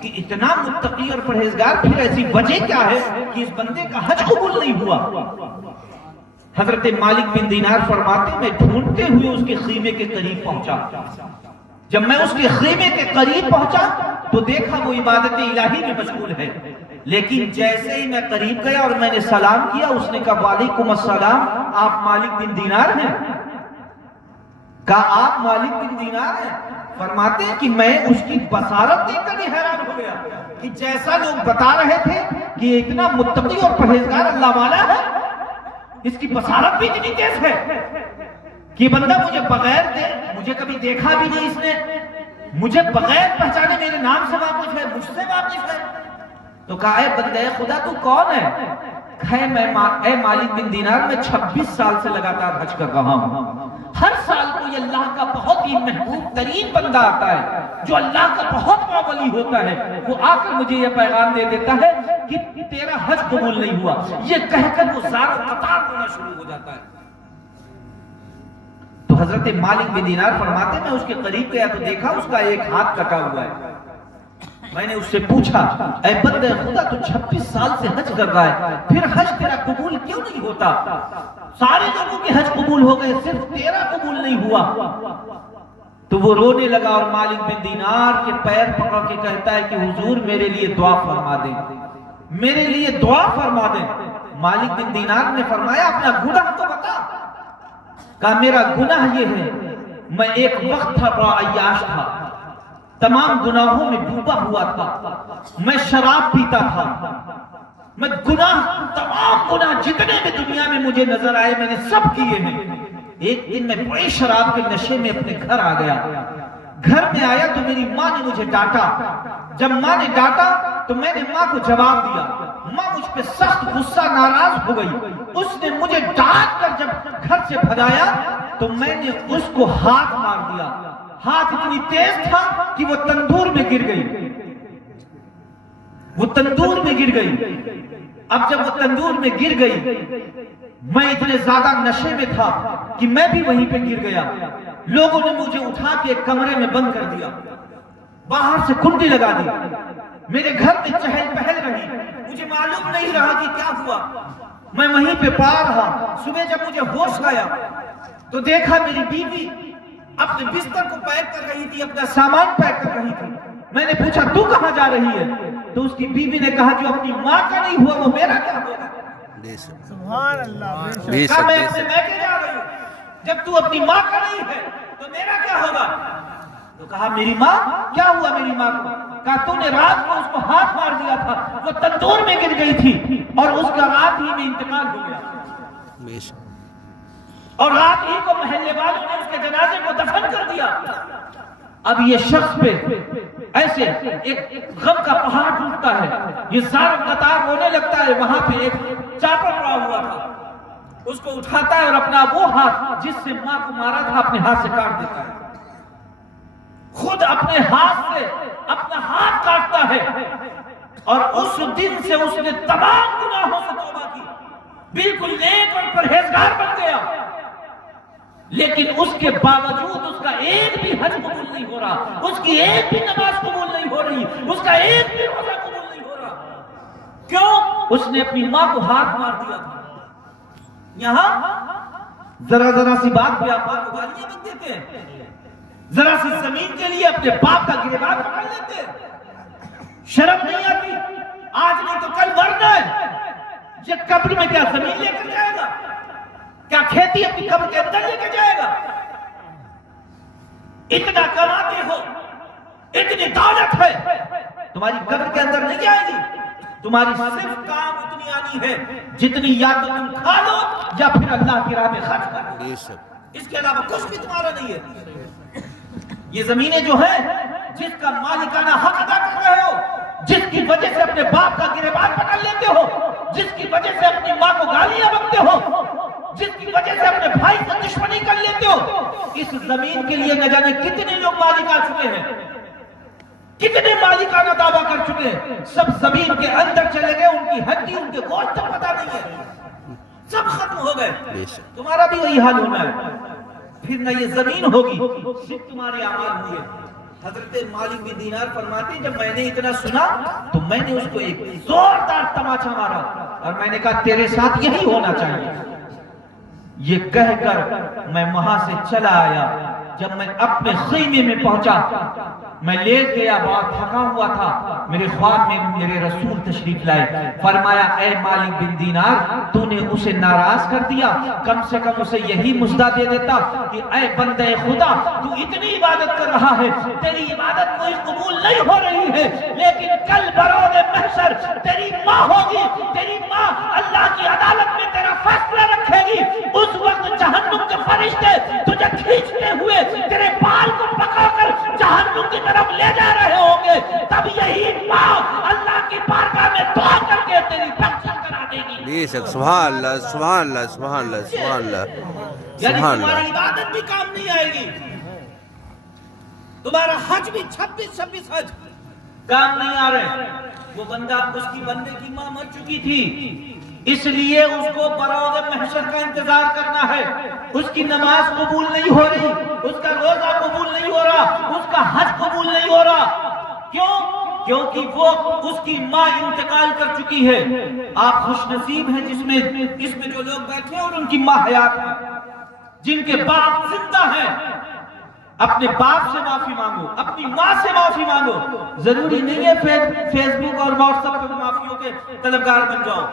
کہ اتنا متقی اور پرہیزگار، پھر ایسی وجہ کیا ہے کہ اس بندے کا حج قبول نہیں ہوا؟ حضرت مالک بن دینار فرماتے میں ڈھونڈتے ہوئے اس کے خیمے کے قریب پہنچا۔ جب میں اس کے خیمے کے قریب پہنچا تو دیکھا وہ عبادت الہی میں مشغول ہے، لیکن جیسے ہی میں قریب گیا اور میں نے سلام کیا، اس نے کہا وعلیکم السلام، آپ مالک بن دینار ہیں؟ کہا آپ مالک بن دینار ہیں؟ فرماتے ہیں کہ میں اس کی بصارت دیکھ کر ہی حیران ہو گیا کہ جیسا لوگ بتا رہے تھے کہ یہ اتنا متقی اور پرہیزگار اللہ والا ہے، اس کی بصارت بھی اتنی تیز ہے کہ بندہ مجھے بغیر مجھے کبھی دیکھا بھی نہیں، اس نے مجھے بغیر پہچانے میرے نام سے واقف ہے، مجھ سے واقف ہے۔ تو کہا اے بندے خدا تو کون ہے؟ اے مالک بن دینار میں 26 سال سے لگاتار حج کر رہا ہوں، ہر سال کوئی اللہ کا بہت ہی محبوب ترین بندہ آتا ہے جو اللہ کا بہت بڑا ولی ہوتا ہے، وہ آ کر مجھے یہ پیغام دے دیتا ہے کہ تیرا حج قبول نہیں ہوا، یہ کہہ کر وہ زار و قطار ہونا شروع ہو جاتا ہے۔ تو حضرت مالک بن دینار فرماتے میں اس کے قریب گیا تو دیکھا اس کا ایک ہاتھ کٹا ہوا ہے۔ میں نے اس سے پوچھا اے بندے خدا تو 26 سال سے حج کر رہا ہے، پھر حج تیرا قبول کیوں نہیں ہوتا؟ سارے لوگوں کے حج قبول ہو گئے، صرف تیرا قبول نہیں ہوا۔ تو وہ رونے لگا اور مالک بن دینار کے پیر پکڑ کے کہتا ہے کہ حضور میرے لیے دعا فرما دیں، میرے لیے دعا فرما دیں۔ مالک بن دینار نے فرمایا اپنا گناہ تو بتا۔ کہا میرا گناہ یہ ہے میں ایک وقت تھا بڑا عیاش تھا، تمام گناہوں میں ڈوبا ہوا تھا، میں شراب پیتا تھا، میں تمام گناہ جتنے بھی دنیا میں مجھے نظر آئے میں نے سب کیے ہیں۔ ایک دن میں بڑی شراب کے نشے میں اپنے گھر آ گیا، گھر میں آیا تو میری ماں نے مجھے ڈانٹا، جب ماں نے ڈانٹا تو میں نے ماں کو جواب دیا، ماں مجھ پہ سخت غصہ ناراض ہو گئی، اس نے مجھے ڈانٹ کر جب گھر سے بھگایا تو میں نے اس کو ہاتھ مار دیا، ہاتھ اتنی تیز تھا کہ وہ تندور میں گر گئی، وہ تندور میں گر گئی۔ اب جب وہ تندور میں گر گئی میں اتنے زیادہ نشے میں تھا کہ میں بھی وہیں پہ گر گیا، لوگوں نے مجھے اٹھا کے ایک کمرے میں بند کر دیا، باہر سے کنڈی لگا دی، میرے گھر میں چہل پہل رہی، مجھے معلوم نہیں رہا کہ کیا ہوا، میں وہیں پہ پڑا رہا۔ صبح جب مجھے ہوش آیا تو دیکھا میری بیوی اپنے بستر کو پیک کر رہی تھی، اپنا سامان پیک کر رہی تھی۔ میں نے پوچھا تو کہاں جا رہی ہے؟ تو اس کی بیوی نے کہا جو اپنی ماں کا نہیں ہوا وہ میرا کیا ہوگا؟ سبحان اللہ۔ کہا میں اپنے میکے جا رہی ہوں، جب تو اپنی ماں کا نہیں ہے تو میرا کیا ہوگا؟ تو کہا میری ماں کیا ہوا میری ماں کو؟ کہا تو نے رات کو اس کو ہاتھ مار دیا تھا، وہ تندور میں گر گئی تھی اور اس کا رات ہی میں انتقال ہو گیا، اور رات ہی کو محلے والوں نے اس کے جنازے کو دفن کر دیا۔ اب یہ شخص پہ ایسے ایک غم کا پہاڑ ٹوٹتا ہے، یہ زار قطار رونے لگتا ہے۔ وہاں پہ ایک چاپڑ پڑا ہوا تھا، اس کو اٹھاتا ہے اور اپنا وہ ہاتھ جس سے ماں کو مارا تھا اپنے ہاتھ سے کاٹ دیتا ہے، خود اپنے ہاتھ سے اپنا ہاتھ کاٹتا ہے، اور اس دن سے اس نے تمام گناہوں سے توبہ کی، بالکل نیک اور پرہیزگار بن گیا۔ لیکن اس کے باوجود اس کا ایک بھی حج قبول نہیں ہو رہا، اس کی ایک بھی نماز قبول نہیں ہو رہی، اس کا ایک بھی روزہ قبول نہیں ہو رہا۔ کیوں؟ اس نے اپنی ماں کو ہاتھ مار دیا تھا۔ یہاں ذرا سی بات پہ آپ کو گالیاں بک دیتے ہیں، ذرا سی زمین کے لیے اپنے باپ کا گریبان پکڑ لیتے ہیں، شرم نہیں آتی؟ آج نہیں تو کل مرنا ہے، یہ قبر میں کیا زمین لے کر جائے گا؟ کیا کھیتی اپنی قبر کے اندر لے کے جائے گا؟ اتنا کماتے ہو، اتنی دولت ہے، تمہاری قبر کے اندر نہیں جائے گی، تمہاری صرف کام اتنی آنی ہے جتنی یا تو تم کھا لو یا پھر اللہ کی راہ میں خرچ کرو، اس کے علاوہ کچھ بھی تمہارا نہیں ہے۔ یہ زمینیں جو ہیں جس کا مالکانہ حق ادا کر رہے ہو، جس کی وجہ سے اپنے باپ کا گریبان پکڑ لیتے ہو، جس کی وجہ سے اپنی ماں کو گالیاں بکتے ہو، جس کی وجہ سے اپنے بھائی سے دشمنی کر لیتے ہو، اس زمین کے لیے نہ جانے کتنے لوگ مالک آ چکے ہیں، کتنے مالکانہ دعویٰ کر چکے ہیں، سب زمین کے اندر چلے گئے، ان کی ہڈی ان کے گوشت تک پتہ نہیں ہے، سب ختم ہو گئے۔ تمہارا بھی وہی حال ہونا ہے، پھر نہ یہ زمین ہوگی، صرف تمہارے اعمال ہوئے۔ حضرت مالک بن دینار فرماتے ہیں جب میں نے اتنا سنا تو میں نے اس کو ایک زوردار تماچا مارا اور میں نے کہا تیرے ساتھ یہی ہونا چاہیے۔ یہ کہہ کر میں وہاں سے چلا آیا۔ جب میں اپنے خیمے میں پہنچا میں لیٹ گیا، بہت تھکا ہوا تھا، میرے خواب میں میرے رسول تشریف لائے، فرمایا اے مالک بن دینار تو نے اسے ناراض کر دیا، کم سے کم اسے یہی مژدہ دے دیتا کہ اے بندے خدا تو اتنی عبادت کر رہا ہے، تیری عبادت کوئی قبول نہیں ہو رہی ہے، لیکن کل بروز محشر تیری ماں ہوگی، تیری ماں اللہ کی عدالت میں تیرا فیصلہ رکھے گی، اس وقت جہنم کے فرشتے تجھے کھینچتے ہوئے تیرے بال کو پکڑ کر جہنم کی طرف لے جا رہے ہوں گے، تب یہی ماں اللہ کی بارگاہ میں دعا کر کے تیری بخشش کرا دے گی۔ بے شک، سبحان اللہ سبحان اللہ سبحان اللہ سبحان اللہ یعنی سبحان تمہاری اللہ۔ عبادت بھی کام نہیں آئے گی، تمہارا حج بھی 26 حج کام نہیں آ رہے۔ وہ بندہ، اس کی بندے کی ماں مر چکی تھی، اس لیے اس کو بروز محشر کا انتظار کرنا ہے، اس کی نماز قبول نہیں ہو رہی، اس کا روزہ قبول نہیں ہو رہا، اس کا حج قبول نہیں ہو رہا۔ کیوں؟ کیونکہ وہ اس کی ماں انتقال کر چکی ہے۔ آپ خوش نصیب ہیں جس میں جو لوگ بیٹھے ہیں اور ان کی ماں حیات ہے، جن کے باپ زندہ ہیں۔ اپنے باپ سے معافی مانگو، اپنی ماں سے معافی مانگو، ضروری نہیں ہے فیس بک اور واٹس ایپ پہ معافیوں کے طلبگار بن جاؤ۔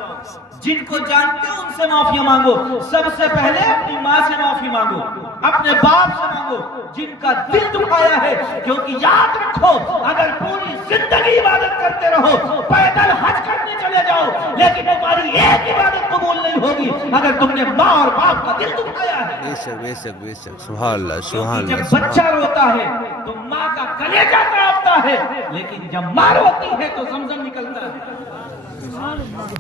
جن کو جانتے ہو ان سے معافی مانگو، سب سے پہلے اپنی ماں سے معافی مانگو، اپنے باپ سے مانگو جن کا دل دکھایا ہے، کیونکہ یاد رکھو اگر پوری زندگی عبادت کرتے رہو، پیدل حج کرنے چلے جاؤ، لیکن تمہاری ایک عبادت قبول نہیں ہوگی اگر تم نے ماں اور باپ کا دل دکھایا ہے۔ بے شک بے شک بے شک، سبحان اللہ سبحان جب اللہ۔ بچہ روتا ہے تو ماں کا کلیجہ تڑپتا ہے، لیکن جب ماں روتی ہے تو زمزم نکلتا ہے۔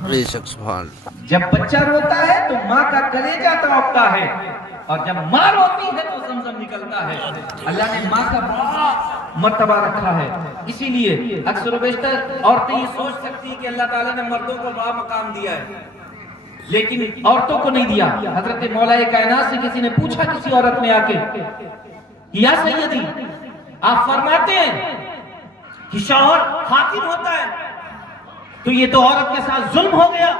بے شک، سبحان اللہ۔ جب بچہ روتا ہے تو ماں کا کلیجہ تڑپتا ہے، اور جب ماں روتی ہے تو زمزم نکلتا ہے۔ اللہ نے ماں کا بڑا مرتبہ رکھا ہے، اسی لیے اکثر و بیشتر عورتیں یہ سوچ سکتی ہیں کہ اللہ تعالیٰ نے مردوں کو بڑا مقام دیا ہے، لیکن عورتوں کو نہیں دیا۔ حضرت مولا کائنات سے کسی نے پوچھا، کسی عورت نے آ کے، یا سیدی آپ فرماتے ہیں کہ شوہر حاکم ہوتا ہے تو یہ تو عورت کے ساتھ ظلم ہو گیا،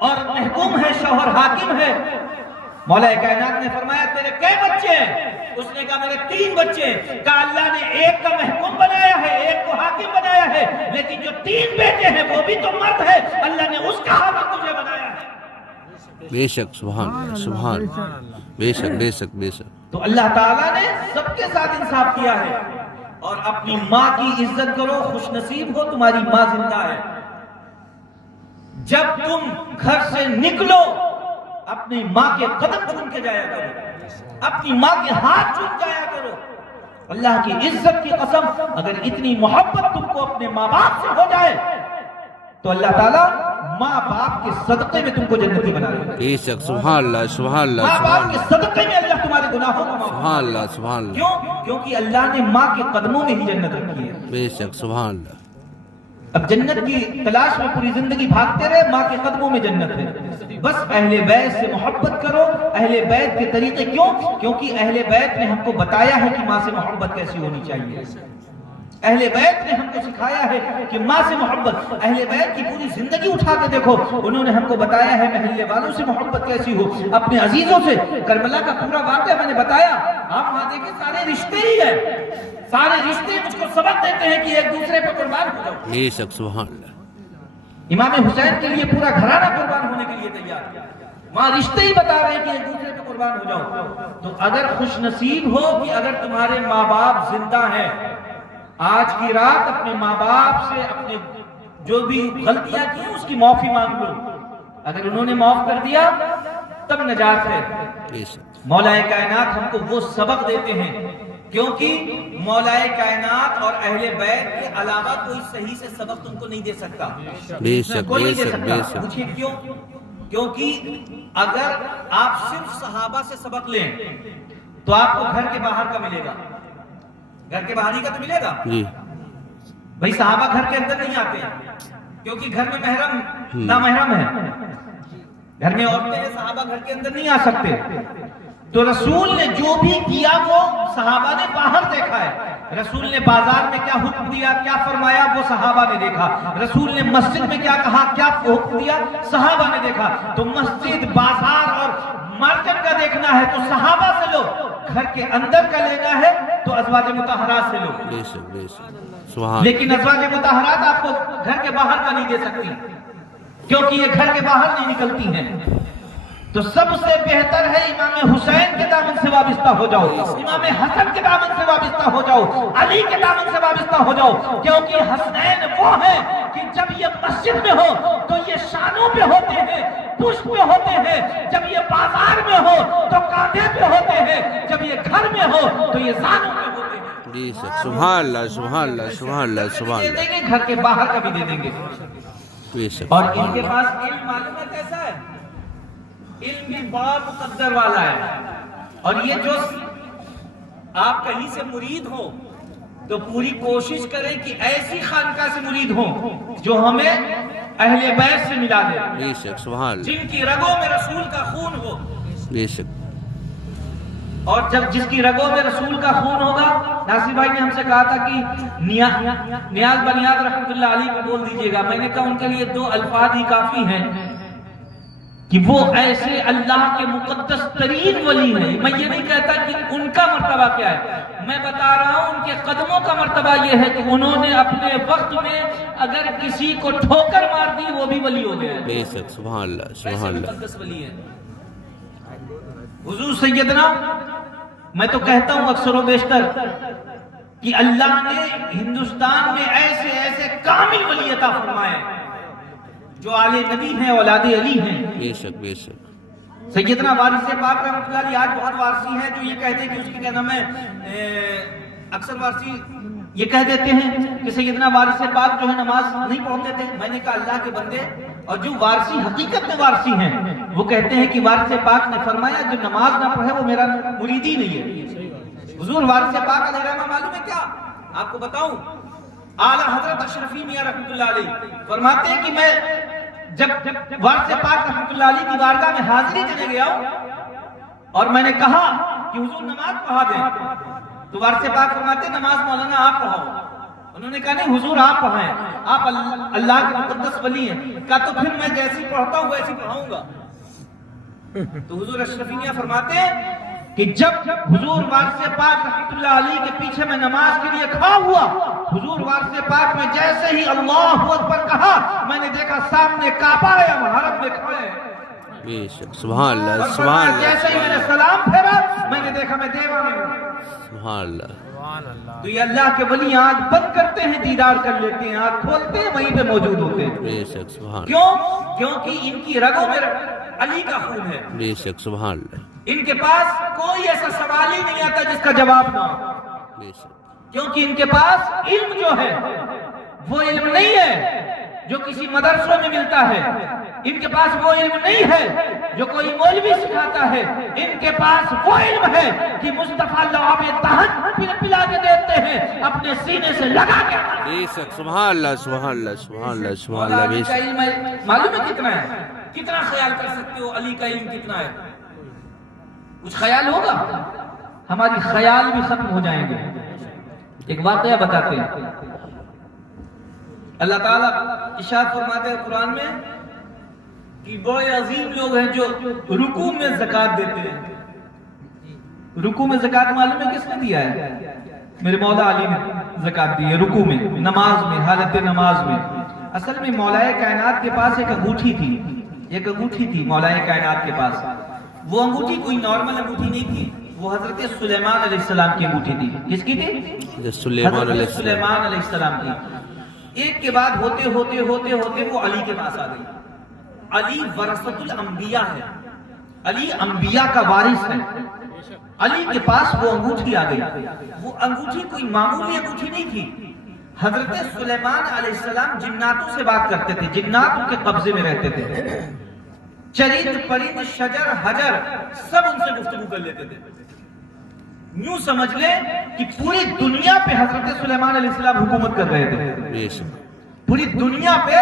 عورت محکوم ہے، شوہر حاکم ہے۔ مولا کائنات نے فرمایا تیرے کئے بچے ہیں؟ اس نے کہا میرے 3 بچے ہیں۔ کہا اللہ نے ایک کا محکوم بنایا ہے، ایک کو حاکم بنایا ہے، لیکن جو 3 بیٹے ہیں وہ بھی تو مرد ہے، اللہ نے اس کا حاکم تجھے بنایا ہے۔ بے شک، سبحان اللہ سبحان اللہ، بے شک بے شک بے شک۔ تو اللہ تعالیٰ نے سب کے ساتھ انصاف کیا ہے، اور اپنی ماں کی عزت کرو، خوش نصیب ہو تمہاری ماں زندہ ہے۔ جب تم گھر سے نکلو اپنی ماں کے قدم چوم کے جایا کرو، اپنی ماں کے ہاتھ چوم جایا کرو۔ اللہ کی عزت کی قسم، اگر اتنی محبت تم کو اپنے ماں باپ سے ہو جائے تو اللہ تعالیٰ ماں باپ کے صدقے میں تم کو جنتی بنا دے گا۔ بے شک، سبحان اللہ سبحان اللہ ماں سبحان باپ کے اللہ صدقے میں اللہ تمہارے گناہوں کو معاف کرے گا۔ سبحان اللہ سبحان اللہ، کیوں؟ کیونکہ اللہ نے ماں کے قدموں میں ہی جنت رکھی ہے۔ بے شک، سبحان اللہ۔ اب جنت کی تلاش میں پوری زندگی بھاگتے رہے، ماں کے قدموں میں جنت ہے۔ بس اہل بیت سے محبت کرو، اہل بیت کے طریقے۔ کیوں؟ کیونکہ اہل بیت نے ہم کو بتایا ہے کہ ماں سے محبت کیسی ہونی چاہیے۔ اہل بیت نے ہم کو سکھایا ہے کہ ماں سے محبت۔ اہل بیت کی پوری زندگی اٹھا کے دیکھو، انہوں نے ہم کو بتایا ہے محلے والوں سے محبت کیسی ہو، اپنے عزیزوں سے۔ کربلا کا پورا واقعہ میں نے بتایا، آپ وہاں دیکھیں سارے رشتے ہی ہیں، سارے رشتے مجھ کو سبق دیتے ہیں کہ ایک دوسرے پہ قربان ہو جاؤ۔ بے شک، سبحان اللہ۔ امام حسین کے لیے پورا گھرانہ قربان ہونے کے لیے تیار ہے، وہاں رشتے ہی بتا رہے ہیں کہ ایک دوسرے پہ قربان ہو جاؤ۔ تو اگر خوش نصیب ہو کہ اگر تمہارے ماں باپ زندہ ہیں، آج کی رات اپنے ماں باپ سے اپنے جو بھی غلطیاں کی ہیں اس کی معافی مانگ لو۔ اگر انہوں نے معاف کر دیا تب نجات ہے۔ بے شک، مولا کائنات ہم کو وہ سبق دیتے ہیں، کیونکہ مولا کائنات اور اہل بیت کے علاوہ کوئی صحیح سے سبق تم کو نہیں دے سکتا۔ بے شک کوئی بے نہیں دے شک بے سکتا۔ شک۔ پوچھئے کیوں؟ کیونکہ اگر آپ صرف صحابہ سے سبق لیں تو آپ کو گھر کے باہر کا ملے گا، گھر کے باہر ہی کا تو ملے گا۔ جی، بھائی صحابہ گھر کے اندر نہیں آتے ہیں کیونکہ گھر میں محرم نامحرم ہے، گھر میں عورتیں ہیں، صحابہ گھر کے اندر نہیں آ سکتے. تو رسول نے جو بھی کیا وہ صحابہ نے باہر دیکھا ہے. رسول نے بازار میں کیا حکم دیا، کیا فرمایا، وہ صحابہ نے دیکھا. رسول نے مسجد میں کیا کہا، کیا حکم دیا، صحابہ نے دیکھا. تو مسجد، بازار اور مارکیٹ کا دیکھنا ہے تو صحابہ سے لو، گھر کے اندر کا لینا ہے تو ازواج مطہرات سے لو. لیکن ازواج مطہرات آپ کو گھر کے باہر کا نہیں دے سکتی کیونکہ یہ گھر کے باہر نہیں نکلتی ہیں. تو سب سے بہتر ہے امام حسین کے دامن سے وابستہ ہو جاؤ، امام حسن کے دامن سے وابستہ ہو جاؤ، علی کے دامن سے وابستہ ہو جاؤ. کیونکہ حسنین وہ ہیں کہ جب یہ مسجد میں ہو تو یہ شانوں پہ ہوتے ہیں، پشت پہ ہوتے ہیں. جب یہ بازار میں ہو تو کاندھے پہ ہوتے ہیں. جب یہ گھر میں ہو تو یہ زانوں پہ ہوتے ہیں. سبحان اللہ سبحان اللہ سبحان اللہ سبحان دے اللہ. دیں گے، گھر کے باہر کا بھی دے دیں گے. اور ان کے پاس علم معلوم ہے کیسا ہے؟ علم بھی بڑا مقدر والا ہے. اور یہ جو آپ کہیں سے مرید ہو تو پوری کوشش کریں کہ ایسی خانقاہ سے مرید ہو جو ہمیں اہل بیت سے ملا دے، جن کی رگوں میں رسول کا خون ہو. اور جب جس کی رگوں میں رسول کا خون ہوگا، ناصر بھائی نے ہم سے کہا تھا کہ نیاز بنیاد رحمت اللہ علیہ کو بول دیجئے گا. میں نے کہا ان کے لیے 2 الفاظ ہی کافی ہیں کہ وہ ایسے اللہ کے مقدس ترین ولی ہیں. میں یہ نہیں کہتا کہ ان کا مرتبہ کیا ہے، میں بتا رہا ہوں ان کے قدموں کا مرتبہ یہ ہے کہ انہوں نے اپنے وقت میں اگر کسی کو ٹھوکر مار دی وہ بھی ولی ہو گیا. سبحان اللہ سبحان اللہ. مقدس ولی ہیں حضور سیدنا. میں تو کہتا ہوں اکثر و بیشتر کہ اللہ نے ہندوستان میں ایسے ایسے کامل ولی عطا فرمائے جو آل نبی ہیں، اولاد علی ہیں. بے شک بے شک. سیدنا وارث پاک رحمۃ اللہ علیہ. آج بہت وارثی ہیں جو یہ کہتے ہیں کہ اس کی کیا نام ہے، اکثر وارثی یہ کہہ دیتے ہیں کہ سیدنا وارث پاک جو ہے نماز نہیں پڑھتے تھے. میں نے کہا اللہ کے بندے، اور جو وارثی حقیقت میں وارثی ہیں وہ کہتے ہیں کہ وارث پاک نے فرمایا جو نماز نہ پڑھے وہ میرا مرید ہی نہیں ہے. حضور وارث پاک علیہ رحمہ معلوم ہے کیا آپ کو بتاؤں؟ اعلیٰ حضرت اشرفی میاں رحمۃ اللہ علیہ فرماتے ہیں کہ میں جب وارث پاک رحمۃ اللہ علیہ کی بارگاہ میں حاضری دینے گیا ہوں اور میں نے کہا کہ حضور نماز پڑھا دیں تو وارث پاک فرماتے ہیں نماز مولانا آپ پڑھاؤ. انہوں نے کہا نہیں حضور آپ پڑھائیں، آپ اللہ کے مقدس ولی ہیں. کہا تو پھر میں جیسی پڑھتا ہوں ویسی پڑھاؤں گا. تو حضور اشرفی میاں فرماتے ہیں کہ جب حضور وارث پاک رحمۃ اللہ علیہ کے پیچھے میں نماز کے لیے کھڑا ہوا، حضور وارث پاک میں جیسے ہی اللہ اکبر کہا میں نے دیکھا سامنے کعبہ ہے، ہم حرم میں کھڑے ہیں. سبحان اللہ سبحان اللہ. جیسے ہی میں نے سلام پھیرا میں نے دیکھا میں دیوا میں ہوں. سبحان اللہ. تو یہ اللہ کے ولی آنکھ بند کرتے ہیں دیدار کر لیتے ہیں، آنکھ کھولتے ہیں وہیں پہ موجود ہوتے ہیں. کیوں؟ کیونکہ ان کی رگوں میں علی کا خون ہے. بے شک سبحان اللہ. ان کے پاس کوئی ایسا سوال ہی نہیں آتا جس کا جواب نہ ہو، کیونکہ ان کے پاس علم جو ہے وہ علم نہیں ہے جو کسی مدرسوں میں ملتا ہے. ان کے پاس وہ علم نہیں ہے جو کوئی مولوی سکھاتا ہے. ان کے پاس وہ علم ہے کہ مصطفیٰ لعاب دہن پلا کے دیتے ہیں اپنے سینے سے لگا کے. سبحان اللہ سبحان اللہ سبحان اللہ سبحان اللہ. علی کا علم معلوم ہے کتنا ہے؟ کتنا خیال کر سکتے ہو علی کا علم کتنا ہے؟ کچھ خیال ہوگا؟ ہماری خیال بھی ختم ہو جائیں گے. ایک واقعہ بتاتے ہیں. اللہ تعالیٰ ارشاد فرماتے ہیں قرآن میں کہ بڑے عظیم لوگ ہیں جو رکوع میں زکوٰۃ دیتے ہیں. رکوع میں زکوٰۃ معلوم ہے کس نے دیا ہے؟ میرے مولا علی نے زکوٰۃ دی ہے رکوع میں، نماز میں، حالت نماز میں. اصل میں مولا کائنات کے پاس ایک انگوٹھی تھی مولا کائنات کے پاس. وہ انگوٹھی کوئی نارمل انگوٹھی نہیں تھی، وہ حضرت سلیمان علیہ السلام کی انگوٹھی تھی. کس کی تھی؟ سلیمان علیہ السلام کی. ایک کے بعد ہوتے وہ علی کے پاس آ گئی. علی ورثۃ الانبیاء ہے، علی انبیاء کا وارث ہے. علی کے پاس وہ انگوٹھی آ گئی. وہ انگوٹھی کوئی معمولی انگوٹھی نہیں تھی. حضرت سلیمان علیہ السلام جناتوں سے بات کرتے تھے، جنات ان کے قبضے میں رہتے تھے. چرند پرند شجر حجر سب ان سے گفتگو کر لیتے تھے. یوں سمجھ لیں کہ پوری دنیا پہ حضرت سلیمان علیہ السلام حکومت کر رہے تھے. بے شک پوری دنیا پہ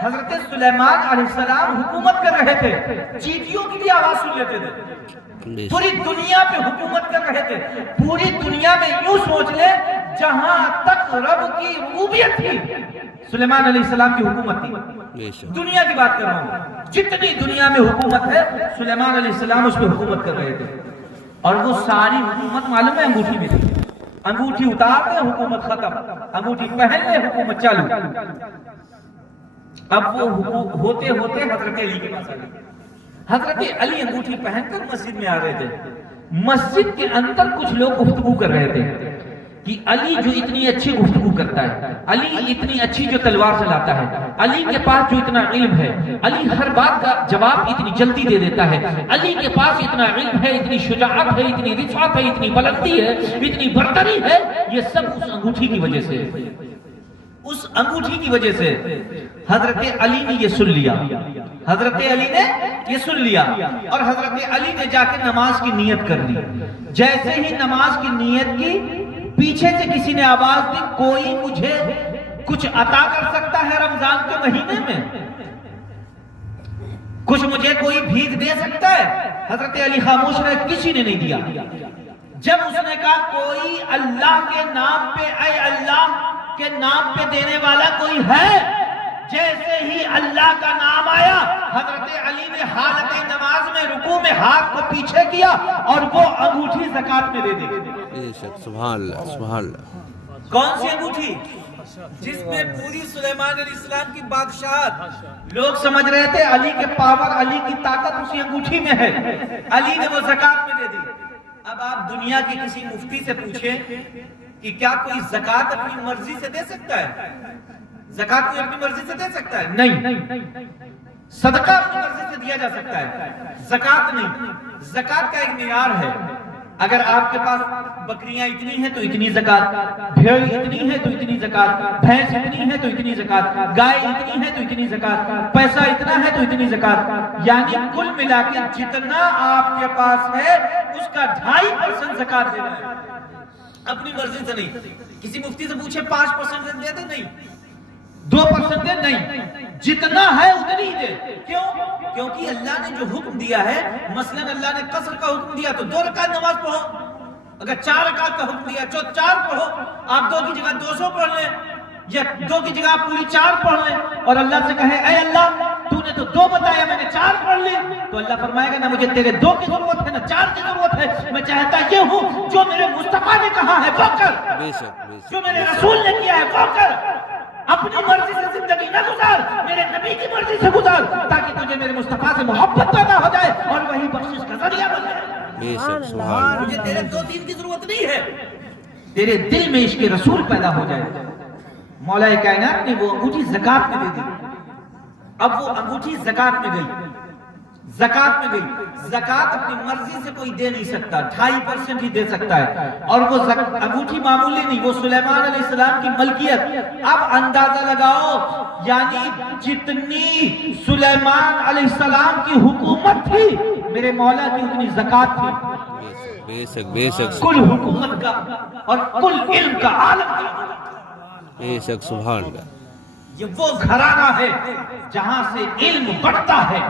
حضرت سلیمان علیہ السلام حکومت کر رہے تھے. چیٹیوں کی بھی آواز سن لیتے تھے. پوری دنیا پہ حکومت کر رہے تھے. پوری دنیا میں یوں سوچ لیں جہاں تک رب کی ربوبیت تھی سلیمان علیہ السلام کی حکومت تھی. دنیا کی بات کر رہا ہوں. جتنی دنیا میں حکومت ہے سلیمان علیہ السلام اس پہ حکومت کر رہے تھے. اور وہ ساری حکومت معلوم ہے انگوٹھی میں تھی. انگوٹھی اتارتے حکومت ختم, انگوٹھی پہن لے حکومت چالو. اب وہ ہوتے ہوتے حضرت علی کے پاس آ گئے. حضرت علی انگوٹھی پہن کر مسجد میں آ رہے تھے. مسجد کے اندر کچھ لوگ گفتگو کر رہے تھے کہ علی جو اتنی اچھی گفتگو کرتا ہے, علی اتنی اچھی جو تلوار چلاتا ہے, علی کے پاس جو اتنا علم ہے, علی ہر بات کا جواب اتنی جلدی دے دیتا ہے, علی کے پاس اتنا علم ہے, اتنی شجاعت ہے, اتنی رفعت ہے, اتنی بلندی ہے, اتنی برتری ہے, یہ سب اس انگوٹھی کی وجہ سے. اس انگوٹھی کی وجہ سے حضرت علی نے یہ سن لیا. حضرت علی نے یہ سن لیا اور حضرت علی نے جا کے نماز کی نیت کر لی. جیسے ہی نماز کی نیت کی, پیچھے سے کسی نے آواز دی, کوئی مجھے کچھ عطا کر سکتا ہے رمضان کے مہینے میں؟ کچھ مجھے کوئی بھیک دے سکتا ہے؟ حضرت علی خاموش رہے, کسی نے نہیں دیا. جب اس نے کہا کوئی اللہ کے نام پہ, اے اللہ کے نام پہ دینے والا کوئی ہے, جیسے ہی اللہ کا نام آیا حضرت علی نے حالت نماز میں رکوع میں ہاتھ کو پیچھے کیا اور وہ انگوٹھی زکات میں دے دی. سبحان اللہ سبحان اللہ. کون سی انگوٹھی؟ جس میں پوری سلیمان علیہ السلام کی بادشاہت. لوگ سمجھ رہے تھے علی کے پاور, علی کی طاقت اسی انگوٹھی میں ہے. علی نے وہ زکات میں دے دی. اب آپ دنیا کے کسی مفتی سے پوچھیں کہ کیا کوئی زکات اپنی مرضی سے دے سکتا ہے؟ زکات کوئی اپنی مرضی سے دے سکتا ہے؟ نہیں. صدقہ اپنی مرضی سے دیا جا سکتا ہے, زکات نہیں. زکات کا ایک معیار ہے. اگر آپ کے پاس بکریاں اتنی ہیں تو اتنی زکات, بھیڑ اتنی ہے تو اتنی زکات, بھینس اتنی ہے تو اتنی زکات, گائے اتنی ہے تو اتنی زکات, پیسہ اتنا ہے تو اتنی زکات. یعنی کل ملا کے جتنا آپ کے پاس ہے اس کا 2.5% زکات دینا ہے, اپنی مرضی سے نہیں. کسی مفتی سے پوچھے 5% دے دے, نہیں. 2% دے, نہیں. جتنا ہے اتنی ہی دے. کیوں؟ کیونکہ اللہ نے جو حکم دیا ہے, مثلا اللہ نے قصر کا حکم دیا تو 2 رکعت نماز پڑھو. اگر 4 رکعت کا حکم دیا تو 4 پڑھو. آپ 2 کی جگہ 200 پڑھ لیں, یا 2 کی جگہ آپ پوری 4 پڑھ لیں اور اللہ سے کہیں اے اللہ تو نے تو 2 بتایا, میں نے 4 پڑھ لی, تو اللہ فرمائے گا نہ مجھے تیرے 2 کی ضرورت ہے نہ 4 کی ضرورت ہے. میں چاہتا یہ ہوں جو میرے مصطفیٰ نے کہا ہے وہ کر, جو میرے رسول نے کیا ہے وہ کر. اپنی مرضی سے زندگی نہ گزار, میرے نبی کی مرضی سے گزار, تاکہ تجھے میرے مصطفیٰ سے محبت پیدا ہو جائے اور وہی بخشش کا ذریعہ بن جائے. مجھے تیرے 2-3 کی ضرورت نہیں ہے, تیرے دل میں عشق رسول پیدا ہو جائے. مولا کائنات نے وہ انگوٹھی زکات میں دے دی. اب وہ انگوٹھی زکات میں گئی, زکات میں گئی. زکات اپنی مرضی سے کوئی دے نہیں سکتا, 2.5% ہی دے سکتا ہے. اور وہ انگوٹھی معمولی نہیں, وہ سلیمان علیہ السلام کی ملکیت. اب اندازہ لگاؤ, یعنی جتنی سلیمان علیہ السلام کی حکومت تھی میرے مولا کی اتنی زکات تھی. کل حکومت کا اور کل علم کا, عالم کا. سبحان اللہ. یہ وہ گھرانہ ہے جہاں سے علم بڑھتا ہے,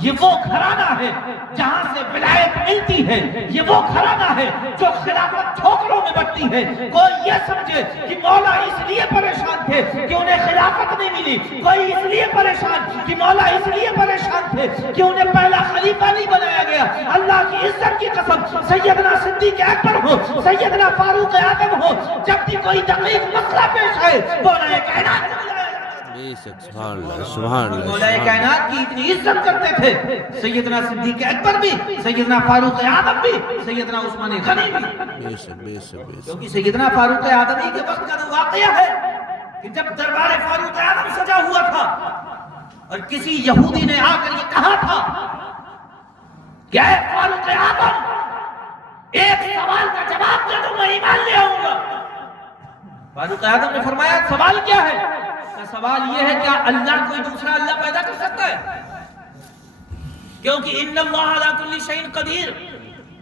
یہ وہ گھرانہ ہے جہاں سے ولایت ملتی ہے, یہ وہ گھرانہ ہے جو خلافت ٹھوکروں میں بڑھتی ہے. کوئی یہ سمجھے کہ مولا اس لیے پریشان تھے کہ انہیں خلافت نہیں ملی, کوئی اس لیے پریشان کہ مولا اس لیے پریشان تھے کہ انہیں پہلا خلیفہ نہیں بنایا گیا. اللہ کی عزت کی قسم, سیدنا صدیق اکبر ہو, سیدنا فاروق اعظم ہو, جب بھی کوئی دقیق مسئلہ پیش آئے مولا کائنات مولا کائنات کی اتنی عزت کرتے تھے. سیدنا صدیق اکبر بھی, سیدنا فاروق اعظم بھی, سیدنا عثمان غنی بھی. کیونکہ سیدنا فاروق اعظم کے وقت کا تو واقعہ ہے کہ جب دربار فاروق اعظم سجا ہوا تھا اور کسی یہودی نے آ کر یہ کہا تھا کہ اے فاروق اعظم, ایک سوال کا جواب دے تو میں ایمان لے آؤں گا. فاروق اعظم نے فرمایا سوال کیا ہے؟ سوال یہ ہے کیا اللہ کوئی دوسرا اللہ پیدا کر سکتا ہے؟ کیونکہ ان اللہ علی کل شیء قدیر,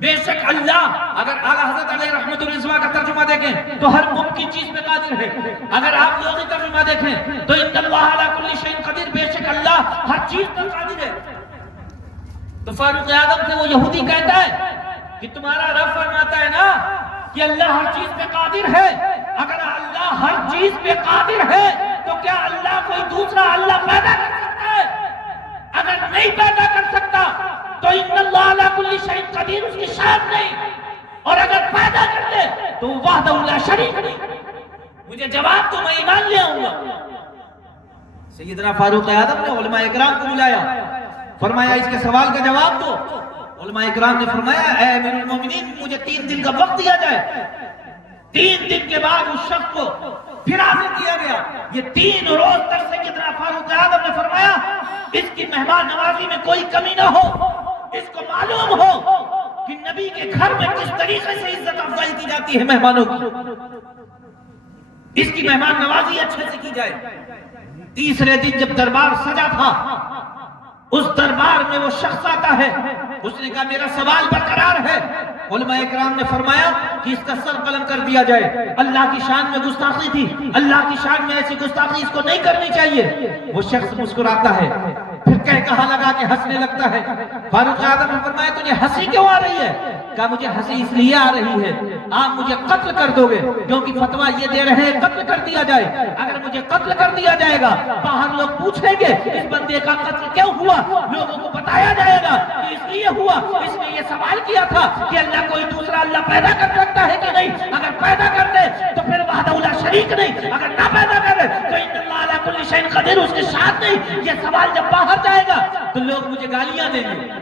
بے شک اللہ، اگر اعلیٰ حضرت علیہ رحمت الرضوان کا ترجمہ دیکھیں تو ہر ممکن چیز پہ قادر ہے. اگر آپ لوگی ترجمہ دیکھیں تو ان اللہ علی کل شیء قدیر، بے شک اللہ ہر چیز پر قادر ہے. تو فاروق اعظم سے وہ یہودی کہتا ہے کہ تمہارا رب فرماتا ہے نا کہ اللہ ہر چیز پہ قادر ہے. اگر اللہ ہر چیز پہ قادر ہے تو کیا اللہ کوئی دوسرا اللہ پیدا کر سکتا ہے؟ اگر نہیں پیدا کر سکتا تو ان اللہ علی کل شیء قدیر اس کی شان نہیں، اور اگر پیدا کر دے تو وحدہ لا شریک نہیں. مجھے جواب تو میں ایمان لے آؤں گا. سیدنا فاروق اعظم نے علماء اکرام کو بلایا، فرمایا اس کے سوال کا جواب دو. علماء اکرام نے فرمایا اے امیر المومنین مجھے 3 دن کا وقت دیا جائے. 3 دن کے بعد اس شخص کو پھر حاضر کیا گیا. یہ 3 روز تک سیدنا فاروق اعظم نے فرمایا اس کی مہمان نوازی میں کوئی کمی نہ ہو، اس کو معلوم ہو کہ نبی کے گھر میں کس طریقے سے عزت افضائی کی جاتی ہے مہمانوں کی، اس کی مہمان نوازی اچھے سے کی جائے. تیسرے دن جب دربار سجا تھا، اس دربار میں وہ شخص آتا ہے، اس نے کہا میرا سوال برقرار ہے. علماء اکرام نے فرمایا کہ اس کا سر قلم کر دیا جائے. اللہ کی شان میں گستاخی تھی، اللہ کی شان میں ایسی گستاخی اس کو نہیں کرنی چاہیے. وہ شخص مسکراتا ہے، پھر کہا لگا کے ہنسنے لگتا ہے. فاروق اعظم نے فرمایا تجھے ہنسی کیوں آ رہی ہے؟ کہا مجھے ہنسی اس لیے آ رہی ہے آپ مجھے قتل کر دو گے، کیونکہ فتویٰ یہ دے رہے ہیں قتل کر دیا جائے. اگر مجھے قتل کر دیا جائے گا باہر لوگ پوچھیں گے اس بندے کا قتل کیوں ہوا، لوگوں کو بتایا جائے گا کہ اس لیے ہوا، اس نے یہ سوال کیا تھا کہ اللہ کوئی دوسرا اللہ پیدا کر سکتا ہے کہ نہیں. اگر پیدا کر دے تو پھر وحدہ لا شریک نہیں، اگر نہ پیدا کرے تو ان اللہ علی کل شیء قدیر اس کے ساتھ نہیں. یہ سوال جب باہر جائے گا تو لوگ مجھے گالیاں دیں گے،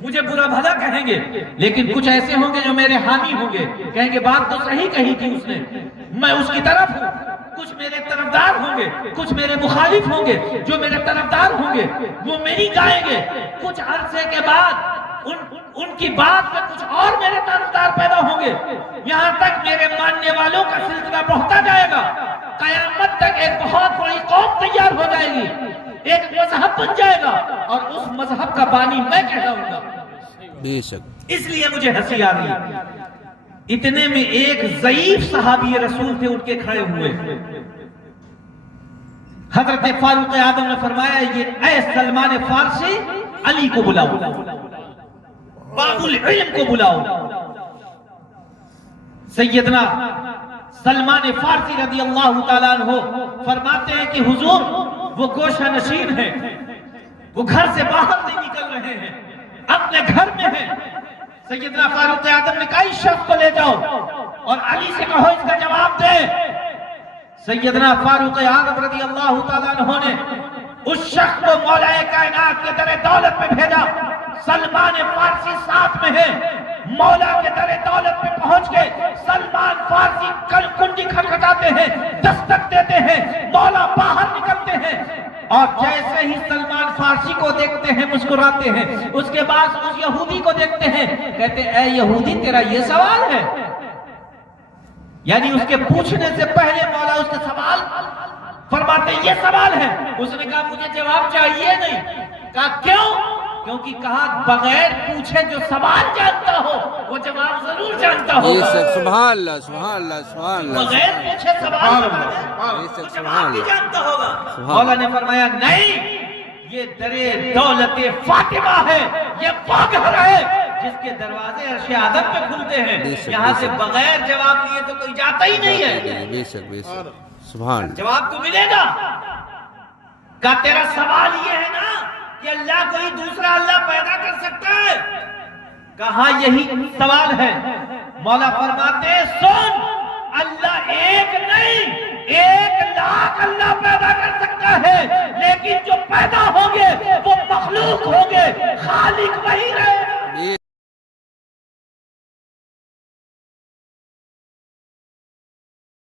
مجھے برا بھلا کہیں گے، لیکن کچھ ایسے ہوں گے جو میرے حامی ہوں گے، کہیں گے بات تو صحیح کہی تھی اس نے، میں اس کی طرف ہوں. کچھ میرے طرفدار ہوں گے، کچھ میرے مخالف ہوں گے. جو میرے طرفدار ہوں گے وہ میری گائیں گے. کچھ عرصے کے بعد ان کی بات میں کچھ اور میرے طرفدار پیدا ہوں گے، یہاں تک میرے ماننے والوں کا سلسلہ بڑھتا جائے گا. قیامت تک ایک بہت بڑی قوم تیار ہو جائے گی، ایک مذہب بن جائے گا، اور اس مذہب کا بانی میں کہلاؤں گا. بے شک اس لیے مجھے ہنسی آ رہی ہے. اتنے میں ایک ضعیف صحابی رسول تھے، اٹھ کے کھڑے ہوئے. حضرت فاروق اعظم نے فرمایا یہ اے سلمان فارسی علی کو بلاؤ، باب العلم کو بلاؤ. سیدنا سلمان فارسی رضی اللہ تعالیٰ عنہ فرماتے ہیں کہ حضور وہ گوشہ نشین ہیں، وہ گھر سے باہر نہیں نکل رہے ہیں، اپنے گھر میں ہیں. سیدنا فاروق اعظم نے کہا اس شخص کو لے جاؤ اور علی سے کہو اس کا جواب دے. سیدنا فاروق اعظم رضی اللہ تعالیٰ عنہ نے اس شخص کو مولا کائنات کے در دولت میں بھیجا. سلمان فارسی ساتھ میں ہے. مولا کے در دولت میں پہنچ گئے. سلمان فارسی کل کنڈی کھٹکھٹاتے ہیں، دستک دیتے ہیں، مولا باہر نکلتے ہیں، اور جیسے ہی سلمان فارسی کو دیکھتے ہیں مسکراتے ہیں. اس کے بعد اس یہودی کو دیکھتے ہیں، کہتے ہیں اے یہودی تیرا یہ سوال ہے؟ یعنی اس کے پوچھنے سے پہلے مولا اس کا سوال فرماتے ہیں یہ سوال ہے. اس نے کہا مجھے جواب چاہیے نہیں. کہا کیوں؟ کیونکہ کہا بغیر پوچھے جو سوال جانتا ہو وہ جواب ضرور جانتا ہو. سبحان اللہ سبحان اللہ سبحان اللہ. بغیر پوچھے سوال وہ جواب بھی جانتا ہوگا. مولا نے فرمایا نہیں، یہ در دولت فاطمہ ہے، یہ وہ گھر ہے جس کے دروازے عرش اعظم پہ کھلتے ہیں. یہاں سے بغیر جواب دیے تو کوئی جاتا ہی نہیں ہے. بے شک بے شک سبحان. جواب تو ملے گا. کہا تیرا سوال یہ ہے نا کہ اللہ کوئی دوسرا اللہ پیدا کر سکتا ہے؟ کہا یہی سوال ہے. مولا فرماتے سن، اللہ ایک نہیں 1,00,000 اللہ پیدا کر سکتا ہے، لیکن جو پیدا ہوں گے وہ مخلوق ہوں گے، خالق وہی رہے گا.